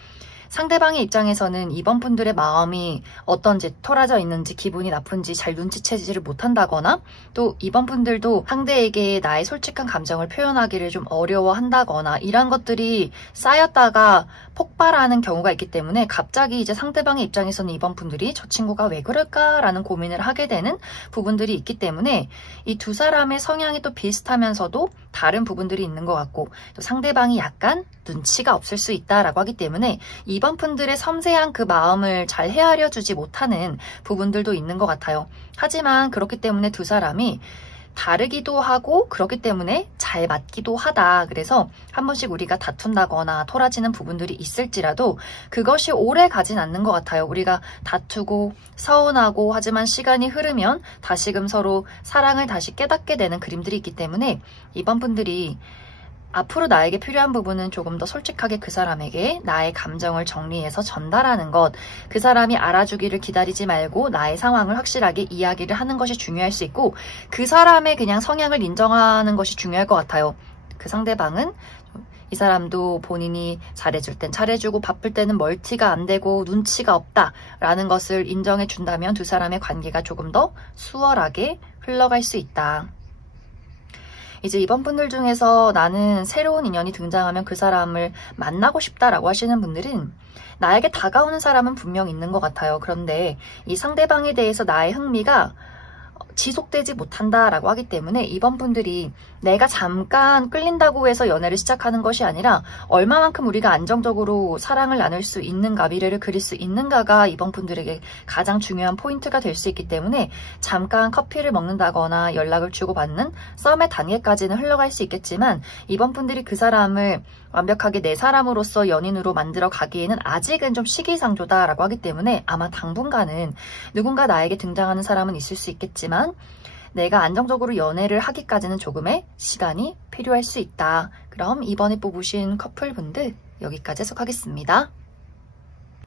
상대방의 입장에서는 이번 분들의 마음이 어떤지, 토라져 있는지 기분이 나쁜지 잘 눈치채지를 못한다거나 또 이번 분들도 상대에게 나의 솔직한 감정을 표현하기를 좀 어려워한다거나 이런 것들이 쌓였다가 폭발하는 경우가 있기 때문에 갑자기 이제 상대방의 입장에서는 이번 분들이 저 친구가 왜 그럴까라는 고민을 하게 되는 부분들이 있기 때문에 이 두 사람의 성향이 또 비슷하면서도 다른 부분들이 있는 것 같고 또 상대방이 약간 눈치가 없을 수 있다라고 하기 때문에 이번 분들의 섬세한 그 마음을 잘 헤아려 주지 못하는 부분들도 있는 것 같아요. 하지만 그렇기 때문에 두 사람이 다르기도 하고 그렇기 때문에 잘 맞기도 하다. 그래서 한 번씩 우리가 다툰다거나 토라지는 부분들이 있을지라도 그것이 오래 가진 않는 것 같아요. 우리가 다투고 서운하고 하지만 시간이 흐르면 다시금 서로 사랑을 다시 깨닫게 되는 그림들이 있기 때문에 이번 분들이 앞으로 나에게 필요한 부분은 조금 더 솔직하게 그 사람에게 나의 감정을 정리해서 전달하는 것, 그 사람이 알아주기를 기다리지 말고 나의 상황을 확실하게 이야기를 하는 것이 중요할 수 있고 그 사람의 그냥 성향을 인정하는 것이 중요할 것 같아요. 그 상대방은 이 사람도 본인이 잘해줄 땐 잘해주고 바쁠 때는 멀티가 안 되고 눈치가 없다라는 것을 인정해 준다면 두 사람의 관계가 조금 더 수월하게 흘러갈 수 있다. 이제 이번 분들 중에서 나는 새로운 인연이 등장하면 그 사람을 만나고 싶다라고 하시는 분들은 나에게 다가오는 사람은 분명 있는 것 같아요. 그런데 이 상대방에 대해서 나의 흥미가 지속되지 못한다라고 하기 때문에 이번 분들이 내가 잠깐 끌린다고 해서 연애를 시작하는 것이 아니라 얼마만큼 우리가 안정적으로 사랑을 나눌 수 있는가, 미래를 그릴 수 있는가가 이번 분들에게 가장 중요한 포인트가 될 수 있기 때문에 잠깐 커피를 먹는다거나 연락을 주고받는 썸의 단계까지는 흘러갈 수 있겠지만 이번 분들이 그 사람을 완벽하게 내 사람으로서 연인으로 만들어 가기에는 아직은 좀 시기상조다라고 하기 때문에 아마 당분간은 누군가 나에게 등장하는 사람은 있을 수 있겠지만 내가 안정적으로 연애를 하기까지는 조금의 시간이 필요할 수 있다. 그럼 이번에 뽑으신 커플분들 여기까지 해석하겠습니다.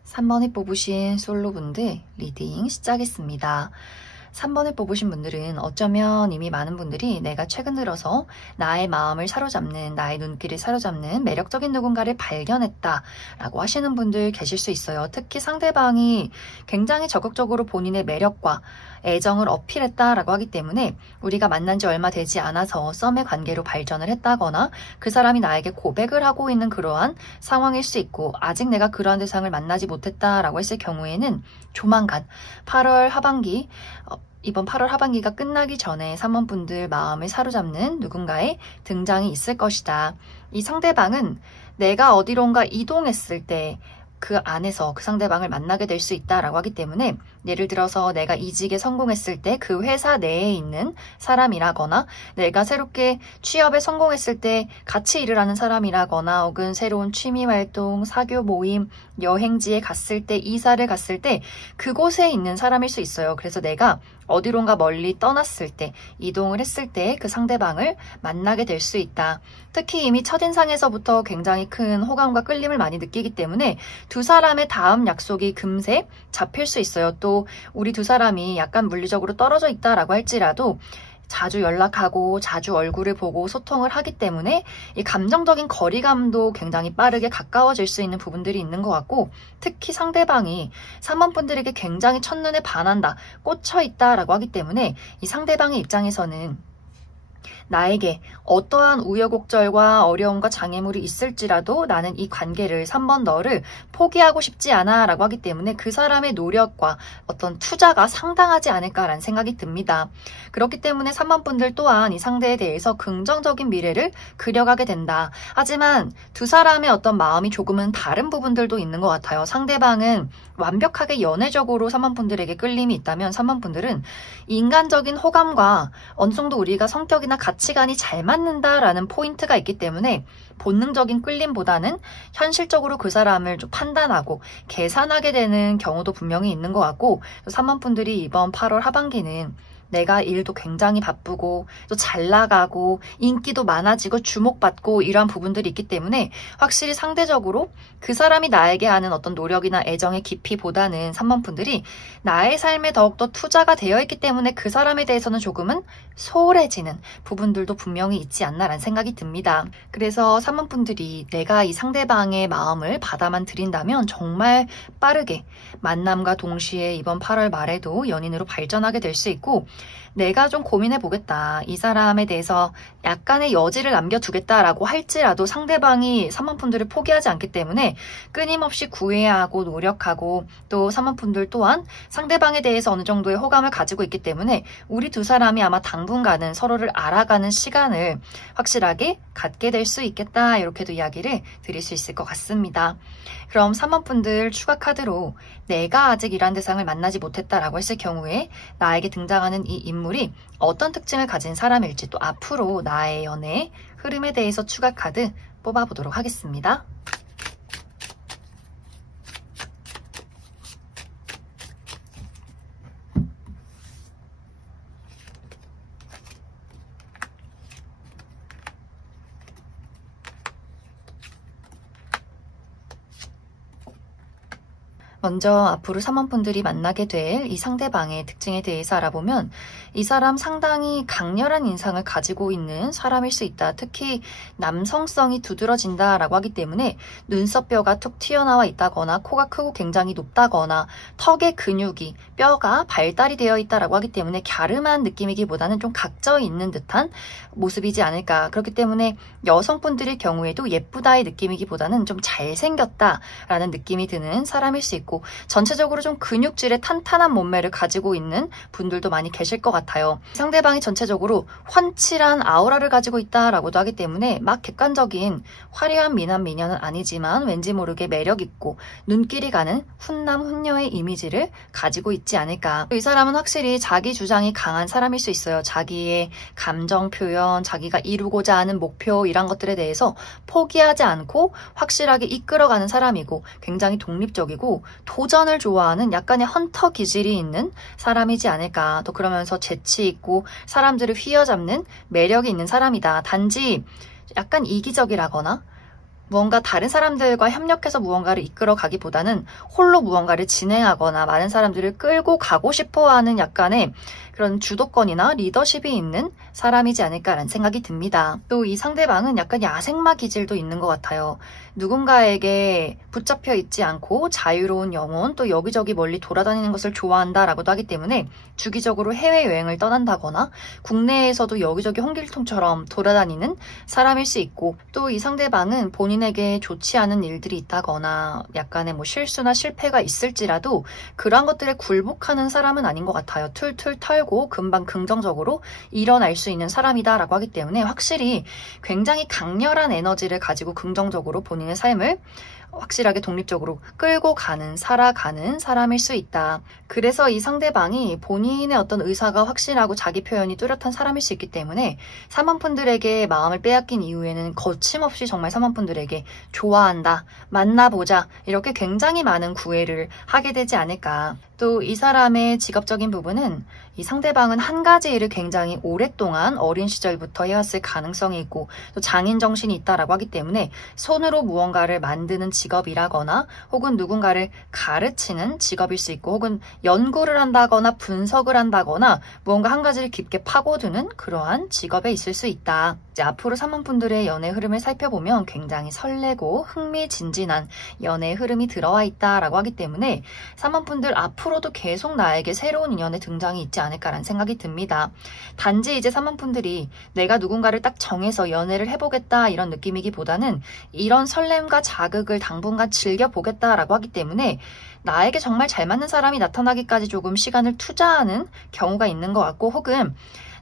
3번에 뽑으신 솔로분들 리딩 시작했습니다. 3번을 뽑으신 분들은 어쩌면 이미 많은 분들이 내가 최근 들어서 나의 마음을 사로잡는, 나의 눈길을 사로잡는 매력적인 누군가를 발견했다라고 하시는 분들 계실 수 있어요. 특히 상대방이 굉장히 적극적으로 본인의 매력과 애정을 어필했다라고 하기 때문에 우리가 만난 지 얼마 되지 않아서 썸의 관계로 발전을 했다거나 그 사람이 나에게 고백을 하고 있는 그러한 상황일 수 있고 아직 내가 그러한 대상을 만나지 못했다라고 했을 경우에는 조만간 8월 하반기 이번 8월 하반기가 끝나기 전에 3번 분들 마음을 사로잡는 누군가의 등장이 있을 것이다. 이 상대방은 내가 어디론가 이동했을 때 그 안에서 그 상대방을 만나게 될 수 있다라고 하기 때문에 예를 들어서 내가 이직에 성공했을 때 그 회사 내에 있는 사람이라거나 내가 새롭게 취업에 성공했을 때 같이 일을 하는 사람이라거나 혹은 새로운 취미활동, 사교 모임, 여행지에 갔을 때, 이사를 갔을 때 그곳에 있는 사람일 수 있어요. 그래서 내가 어디론가 멀리 떠났을 때, 이동을 했을 때 그 상대방을 만나게 될 수 있다. 특히 이미 첫인상에서부터 굉장히 큰 호감과 끌림을 많이 느끼기 때문에 두 사람의 다음 약속이 금세 잡힐 수 있어요. 또 우리 두 사람이 약간 물리적으로 떨어져 있다라고 할지라도 자주 연락하고 자주 얼굴을 보고 소통을 하기 때문에 이 감정적인 거리감도 굉장히 빠르게 가까워질 수 있는 부분들이 있는 것 같고 특히 상대방이 3번 분들에게 굉장히 첫눈에 반한다, 꽂혀 있다라고 하기 때문에 이 상대방의 입장에서는 나에게 어떠한 우여곡절과 어려움과 장애물이 있을지라도 나는 이 관계를 3번 너를 포기하고 싶지 않아 라고 하기 때문에 그 사람의 노력과 어떤 투자가 상당하지 않을까라는 생각이 듭니다. 그렇기 때문에 3번 분들 또한 이 상대에 대해서 긍정적인 미래를 그려가게 된다. 하지만 두 사람의 어떤 마음이 조금은 다른 부분들도 있는 것 같아요. 상대방은 완벽하게 연애적으로 3번 분들에게 끌림이 있다면 3번 분들은 인간적인 호감과 어느 정도 우리가 성격이나 가치관이 잘 맞는다라는 포인트가 있기 때문에 본능적인 끌림보다는 현실적으로 그 사람을 좀 판단하고 계산하게 되는 경우도 분명히 있는 것 같고 3번 분들이 이번 8월 하반기는 내가 일도 굉장히 바쁘고 또 잘 나가고 인기도 많아지고 주목받고 이러한 부분들이 있기 때문에 확실히 상대적으로 그 사람이 나에게 하는 어떤 노력이나 애정의 깊이보다는 3번 분들이 나의 삶에 더욱더 투자가 되어 있기 때문에 그 사람에 대해서는 조금은 소홀해지는 부분들도 분명히 있지 않나라는 생각이 듭니다. 그래서 3번 분들이 내가 이 상대방의 마음을 받아만 들인다면 정말 빠르게 만남과 동시에 이번 8월 말에도 연인으로 발전하게 될 수 있고 내가 좀 고민해 보겠다. 이 사람에 대해서 약간의 여지를 남겨두겠다라고 할지라도 상대방이 사모펀들을 포기하지 않기 때문에 끊임없이 구애해야 하고 노력하고 또 사모펀들 또한 상대방에 대해서 어느 정도의 호감을 가지고 있기 때문에 우리 두 사람이 아마 당분간은 서로를 알아가는 시간을 확실하게 갖게 될 수 있겠다. 이렇게도 이야기를 드릴 수 있을 것 같습니다. 그럼 사모펀들 추가 카드로 내가 아직 이러한 대상을 만나지 못했다라고 했을 경우에 나에게 등장하는 이 인물이 어떤 특징을 가진 사람일지 또 앞으로 나의 연애 흐름에 대해서 추가 카드 뽑아보도록 하겠습니다. 먼저 앞으로 사모펀들이 만나게 될 이 상대방의 특징에 대해서 알아보면 이 사람 상당히 강렬한 인상을 가지고 있는 사람일 수 있다. 특히 남성성이 두드러진다라고 하기 때문에 눈썹뼈가 툭 튀어나와 있다거나 코가 크고 굉장히 높다거나 턱의 근육이 뼈가 발달이 되어 있다라고 하기 때문에 갸름한 느낌이기보다는 좀 각져 있는 듯한 모습이지 않을까. 그렇기 때문에 여성분들의 경우에도 예쁘다의 느낌이기보다는 좀 잘생겼다라는 느낌이 드는 사람일 수 있고 전체적으로 좀 근육질의 탄탄한 몸매를 가지고 있는 분들도 많이 계실 것 같아요. 상대방이 전체적으로 훤칠한 아우라를 가지고 있다라고도 하기 때문에 막 객관적인 화려한 미남 미녀는 아니지만 왠지 모르게 매력 있고 눈길이 가는 훈남 훈녀의 이미지를 가지고 있지 않을까. 이 사람은 확실히 자기 주장이 강한 사람일 수 있어요. 자기의 감정 표현, 자기가 이루고자 하는 목표 이런 것들에 대해서 포기하지 않고 확실하게 이끌어가는 사람이고 굉장히 독립적이고 도전을 좋아하는 약간의 헌터 기질이 있는 사람이지 않을까. 또 그러면서 재치 있고 사람들을 휘어잡는 매력이 있는 사람이다. 단지 약간 이기적이라거나 무언가 다른 사람들과 협력해서 무언가를 이끌어 가기보다는 홀로 무언가를 진행하거나 많은 사람들을 끌고 가고 싶어하는 약간의 그런 주도권이나 리더십이 있는 사람이지 않을까라는 생각이 듭니다. 또 이 상대방은 약간 야생마 기질도 있는 것 같아요. 누군가에게 붙잡혀 있지 않고 자유로운 영혼 또 여기저기 멀리 돌아다니는 것을 좋아한다라고도 하기 때문에 주기적으로 해외여행을 떠난다거나 국내에서도 여기저기 홍길동처럼 돌아다니는 사람일 수 있고 또 이 상대방은 본인에게 좋지 않은 일들이 있다거나 약간의 뭐 실수나 실패가 있을지라도 그러한 것들에 굴복하는 사람은 아닌 것 같아요. 툴툴 털고 금방 긍정적으로 일어날 수 있는 사람이다라고 하기 때문에 확실히 굉장히 강렬한 에너지를 가지고 긍정적으로 본인의 삶을 확실하게 독립적으로 끌고 가는, 살아가는 사람일 수 있다. 그래서 이 상대방이 본인의 어떤 의사가 확실하고 자기 표현이 뚜렷한 사람일 수 있기 때문에 사모펀들에게 마음을 빼앗긴 이후에는 거침없이 정말 사모펀들에게 좋아한다, 만나보자 이렇게 굉장히 많은 구애를 하게 되지 않을까. 또 이 사람의 직업적인 부분은 이 상대방은 한 가지 일을 굉장히 오랫동안 어린 시절부터 해왔을 가능성이 있고 또 장인 정신이 있다라고 하기 때문에 손으로 무언가를 만드는 직업이라거나 혹은 누군가를 가르치는 직업일 수 있고 혹은 연구를 한다거나 분석을 한다거나 무언가 한 가지를 깊게 파고드는 그러한 직업에 있을 수 있다. 이제 앞으로 사모펀들의 연애 흐름을 살펴보면 굉장히 설레고 흥미진진한 연애 흐름이 들어와 있다라고 하기 때문에 사모펀들 앞으로도 계속 나에게 새로운 인연의 등장이 있지 않을까라는 생각이 듭니다. 단지 이제 사모펀들이 내가 누군가를 딱 정해서 연애를 해보겠다 이런 느낌이기보다는 이런 설렘과 자극을 당분간 즐겨보겠다라고 하기 때문에 나에게 정말 잘 맞는 사람이 나타나기까지 조금 시간을 투자하는 경우가 있는 것 같고 혹은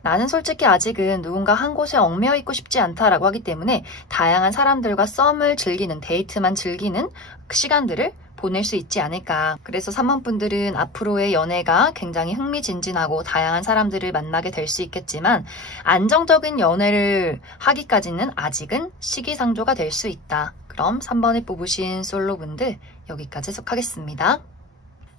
나는 솔직히 아직은 누군가 한 곳에 얽매여 있고 싶지 않다라고 하기 때문에 다양한 사람들과 썸을 즐기는, 데이트만 즐기는 시간들을 보낼 수 있지 않을까. 그래서 사모펀들은 앞으로의 연애가 굉장히 흥미진진하고 다양한 사람들을 만나게 될 수 있겠지만 안정적인 연애를 하기까지는 아직은 시기상조가 될 수 있다. 그럼 3번에 뽑으신 솔로분들 여기까지 해석하겠습니다.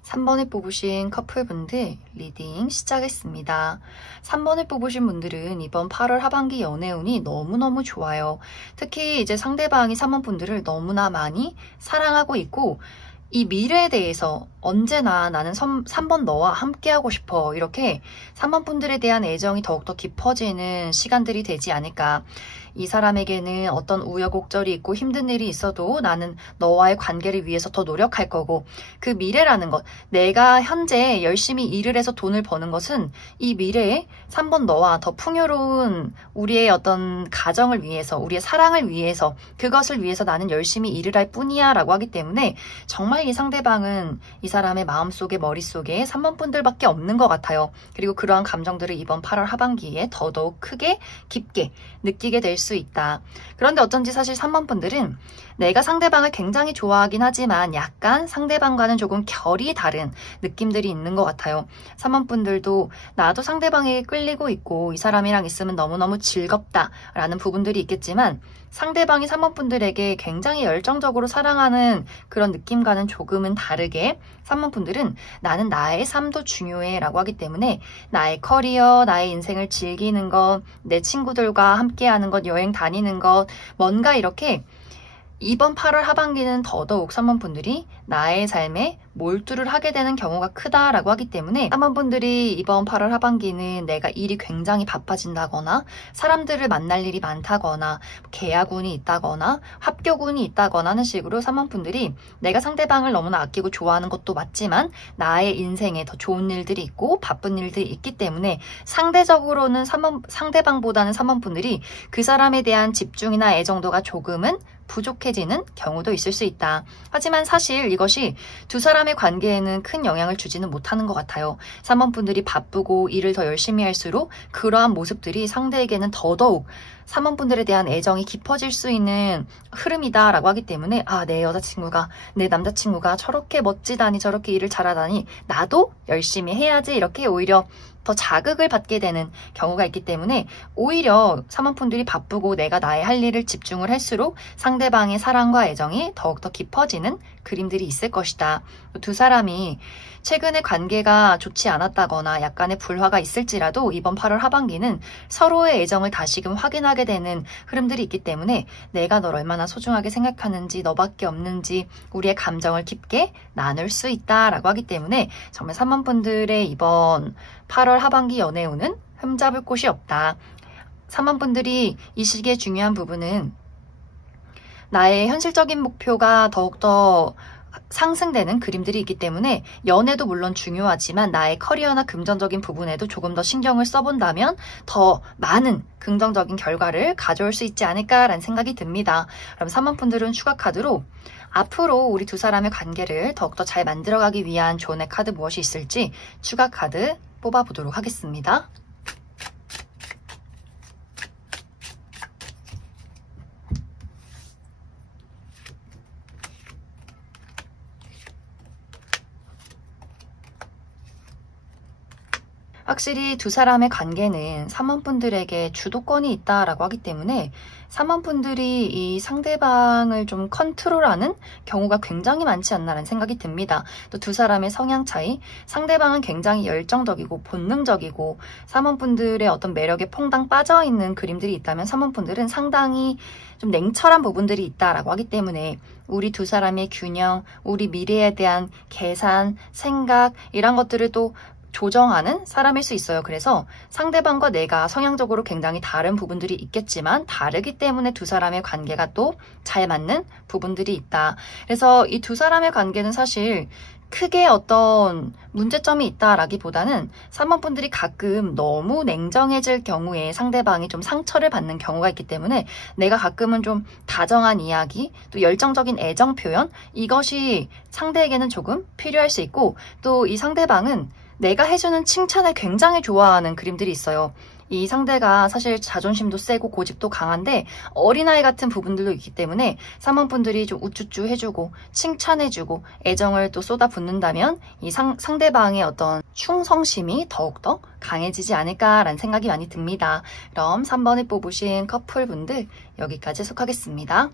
3번에 뽑으신 커플분들 리딩 시작했습니다. 3번에 뽑으신 분들은 이번 8월 하반기 연애운이 너무너무 좋아요. 특히 이제 상대방이 사모펀들을 너무나 많이 사랑하고 있고 이 미래에 대해서 언제나 나는 3번 너와 함께하고 싶어 이렇게 3번분들에 대한 애정이 더욱더 깊어지는 시간들이 되지 않을까. 이 사람에게는 어떤 우여곡절이 있고 힘든 일이 있어도 나는 너와의 관계를 위해서 더 노력할 거고, 그 미래라는 것, 내가 현재 열심히 일을 해서 돈을 버는 것은 이 미래에 3번 너와 더 풍요로운 우리의 어떤 가정을 위해서, 우리의 사랑을 위해서, 그것을 위해서 나는 열심히 일을 할 뿐이야 라고 하기 때문에 정말 이 상대방은 이 사람의 마음속에 머릿속에 3번 분들밖에 없는 것 같아요. 그리고 그러한 감정들을 이번 8월 하반기에 더더욱 크게 깊게 느끼게 될 수 있다. 그런데 어쩐지 사실 3번 분들은 내가 상대방을 굉장히 좋아하긴 하지만 약간 상대방과는 조금 결이 다른 느낌들이 있는 것 같아요. 3번 분들도 나도 상대방에게 끌리고 있고 이 사람이랑 있으면 너무너무 즐겁다라는 부분들이 있겠지만, 상대방이 3번 분들에게 굉장히 열정적으로 사랑하는 그런 느낌과는 조금은 다르게 3번 분들은 나는 나의 삶도 중요해 라고 하기 때문에 나의 커리어, 나의 인생을 즐기는 것, 내 친구들과 함께하는 것, 여행 다니는 것, 뭔가 이렇게 이번 8월 하반기는 더더욱 3번 분들이 나의 삶에 몰두를 하게 되는 경우가 크다라고 하기 때문에 3번 분들이 이번 8월 하반기는 내가 일이 굉장히 바빠진다거나 사람들을 만날 일이 많다거나 계약운이 있다거나 합격운이 있다거나 하는 식으로 3번 분들이 내가 상대방을 너무나 아끼고 좋아하는 것도 맞지만 나의 인생에 더 좋은 일들이 있고 바쁜 일들이 있기 때문에 상대적으로는 상대방보다는 3번 분들이 그 사람에 대한 집중이나 애정도가 조금은 부족해지는 경우도 있을 수 있다. 하지만 사실 이것이 두 사람의 관계에는 큰 영향을 주지는 못하는 것 같아요. 3번 분들이 바쁘고 일을 더 열심히 할수록 그러한 모습들이 상대에게는 더더욱 3번 분들에 대한 애정이 깊어질 수 있는 흐름이다라고 하기 때문에 내 여자친구가, 내 남자친구가 저렇게 멋지다니, 저렇게 일을 잘하다니 나도 열심히 해야지, 이렇게 오히려 더 자극을 받게 되는 경우가 있기 때문에 오히려 3번 분들이 바쁘고 내가 나의 할 일을 집중을 할수록 상대방의 사랑과 애정이 더욱더 깊어지는 그림들이 있을 것이다. 두 사람이 최근에 관계가 좋지 않았다거나 약간의 불화가 있을지라도 이번 8월 하반기는 서로의 애정을 다시금 확인하게 되는 흐름들이 있기 때문에 내가 널 얼마나 소중하게 생각하는지, 너밖에 없는지 우리의 감정을 깊게 나눌 수 있다라고 하기 때문에 정말 3번 분들의 이번 8월 하반기 연애운은 흠잡을 곳이 없다. 3번 분들이 이 시기에 중요한 부분은 나의 현실적인 목표가 더욱더 상승되는 그림들이 있기 때문에 연애도 물론 중요하지만 나의 커리어나 금전적인 부분에도 조금 더 신경을 써본다면 더 많은 긍정적인 결과를 가져올 수 있지 않을까라는 생각이 듭니다. 그럼 3번 분들은 추가 카드로 앞으로 우리 두 사람의 관계를 더욱더 잘 만들어가기 위한 조언의 카드 무엇이 있을지 추가 카드 뽑아보도록 하겠습니다. 확실히 두 사람의 관계는 3번 분들에게 주도권이 있다라고 하기 때문에 3번 분들이 이 상대방을 좀 컨트롤하는 경우가 굉장히 많지 않나라는 생각이 듭니다. 또 두 사람의 성향 차이, 상대방은 굉장히 열정적이고 본능적이고 3번 분들의 어떤 매력에 퐁당 빠져있는 그림들이 있다면 3번 분들은 상당히 좀 냉철한 부분들이 있다라고 하기 때문에 우리 두 사람의 균형, 우리 미래에 대한 계산, 생각 이런 것들을 또 조정하는 사람일 수 있어요. 그래서 상대방과 내가 성향적으로 굉장히 다른 부분들이 있겠지만 다르기 때문에 두 사람의 관계가 또 잘 맞는 부분들이 있다. 그래서 이 두 사람의 관계는 사실 크게 어떤 문제점이 있다라기보다는 3번 분들이 가끔 너무 냉정해질 경우에 상대방이 좀 상처를 받는 경우가 있기 때문에 내가 가끔은 좀 다정한 이야기, 또 열정적인 애정 표현, 이것이 상대에게는 조금 필요할 수 있고, 또 이 상대방은 내가 해주는 칭찬을 굉장히 좋아하는 그림들이 있어요. 이 상대가 사실 자존심도 세고 고집도 강한데 어린아이 같은 부분들도 있기 때문에 3번 분들이 좀 우쭈쭈 해주고 칭찬해주고 애정을 또 쏟아붓는다면 이 상대방의 어떤 충성심이 더욱더 강해지지 않을까라는 생각이 많이 듭니다. 그럼 3번을 뽑으신 커플분들 여기까지 속하겠습니다.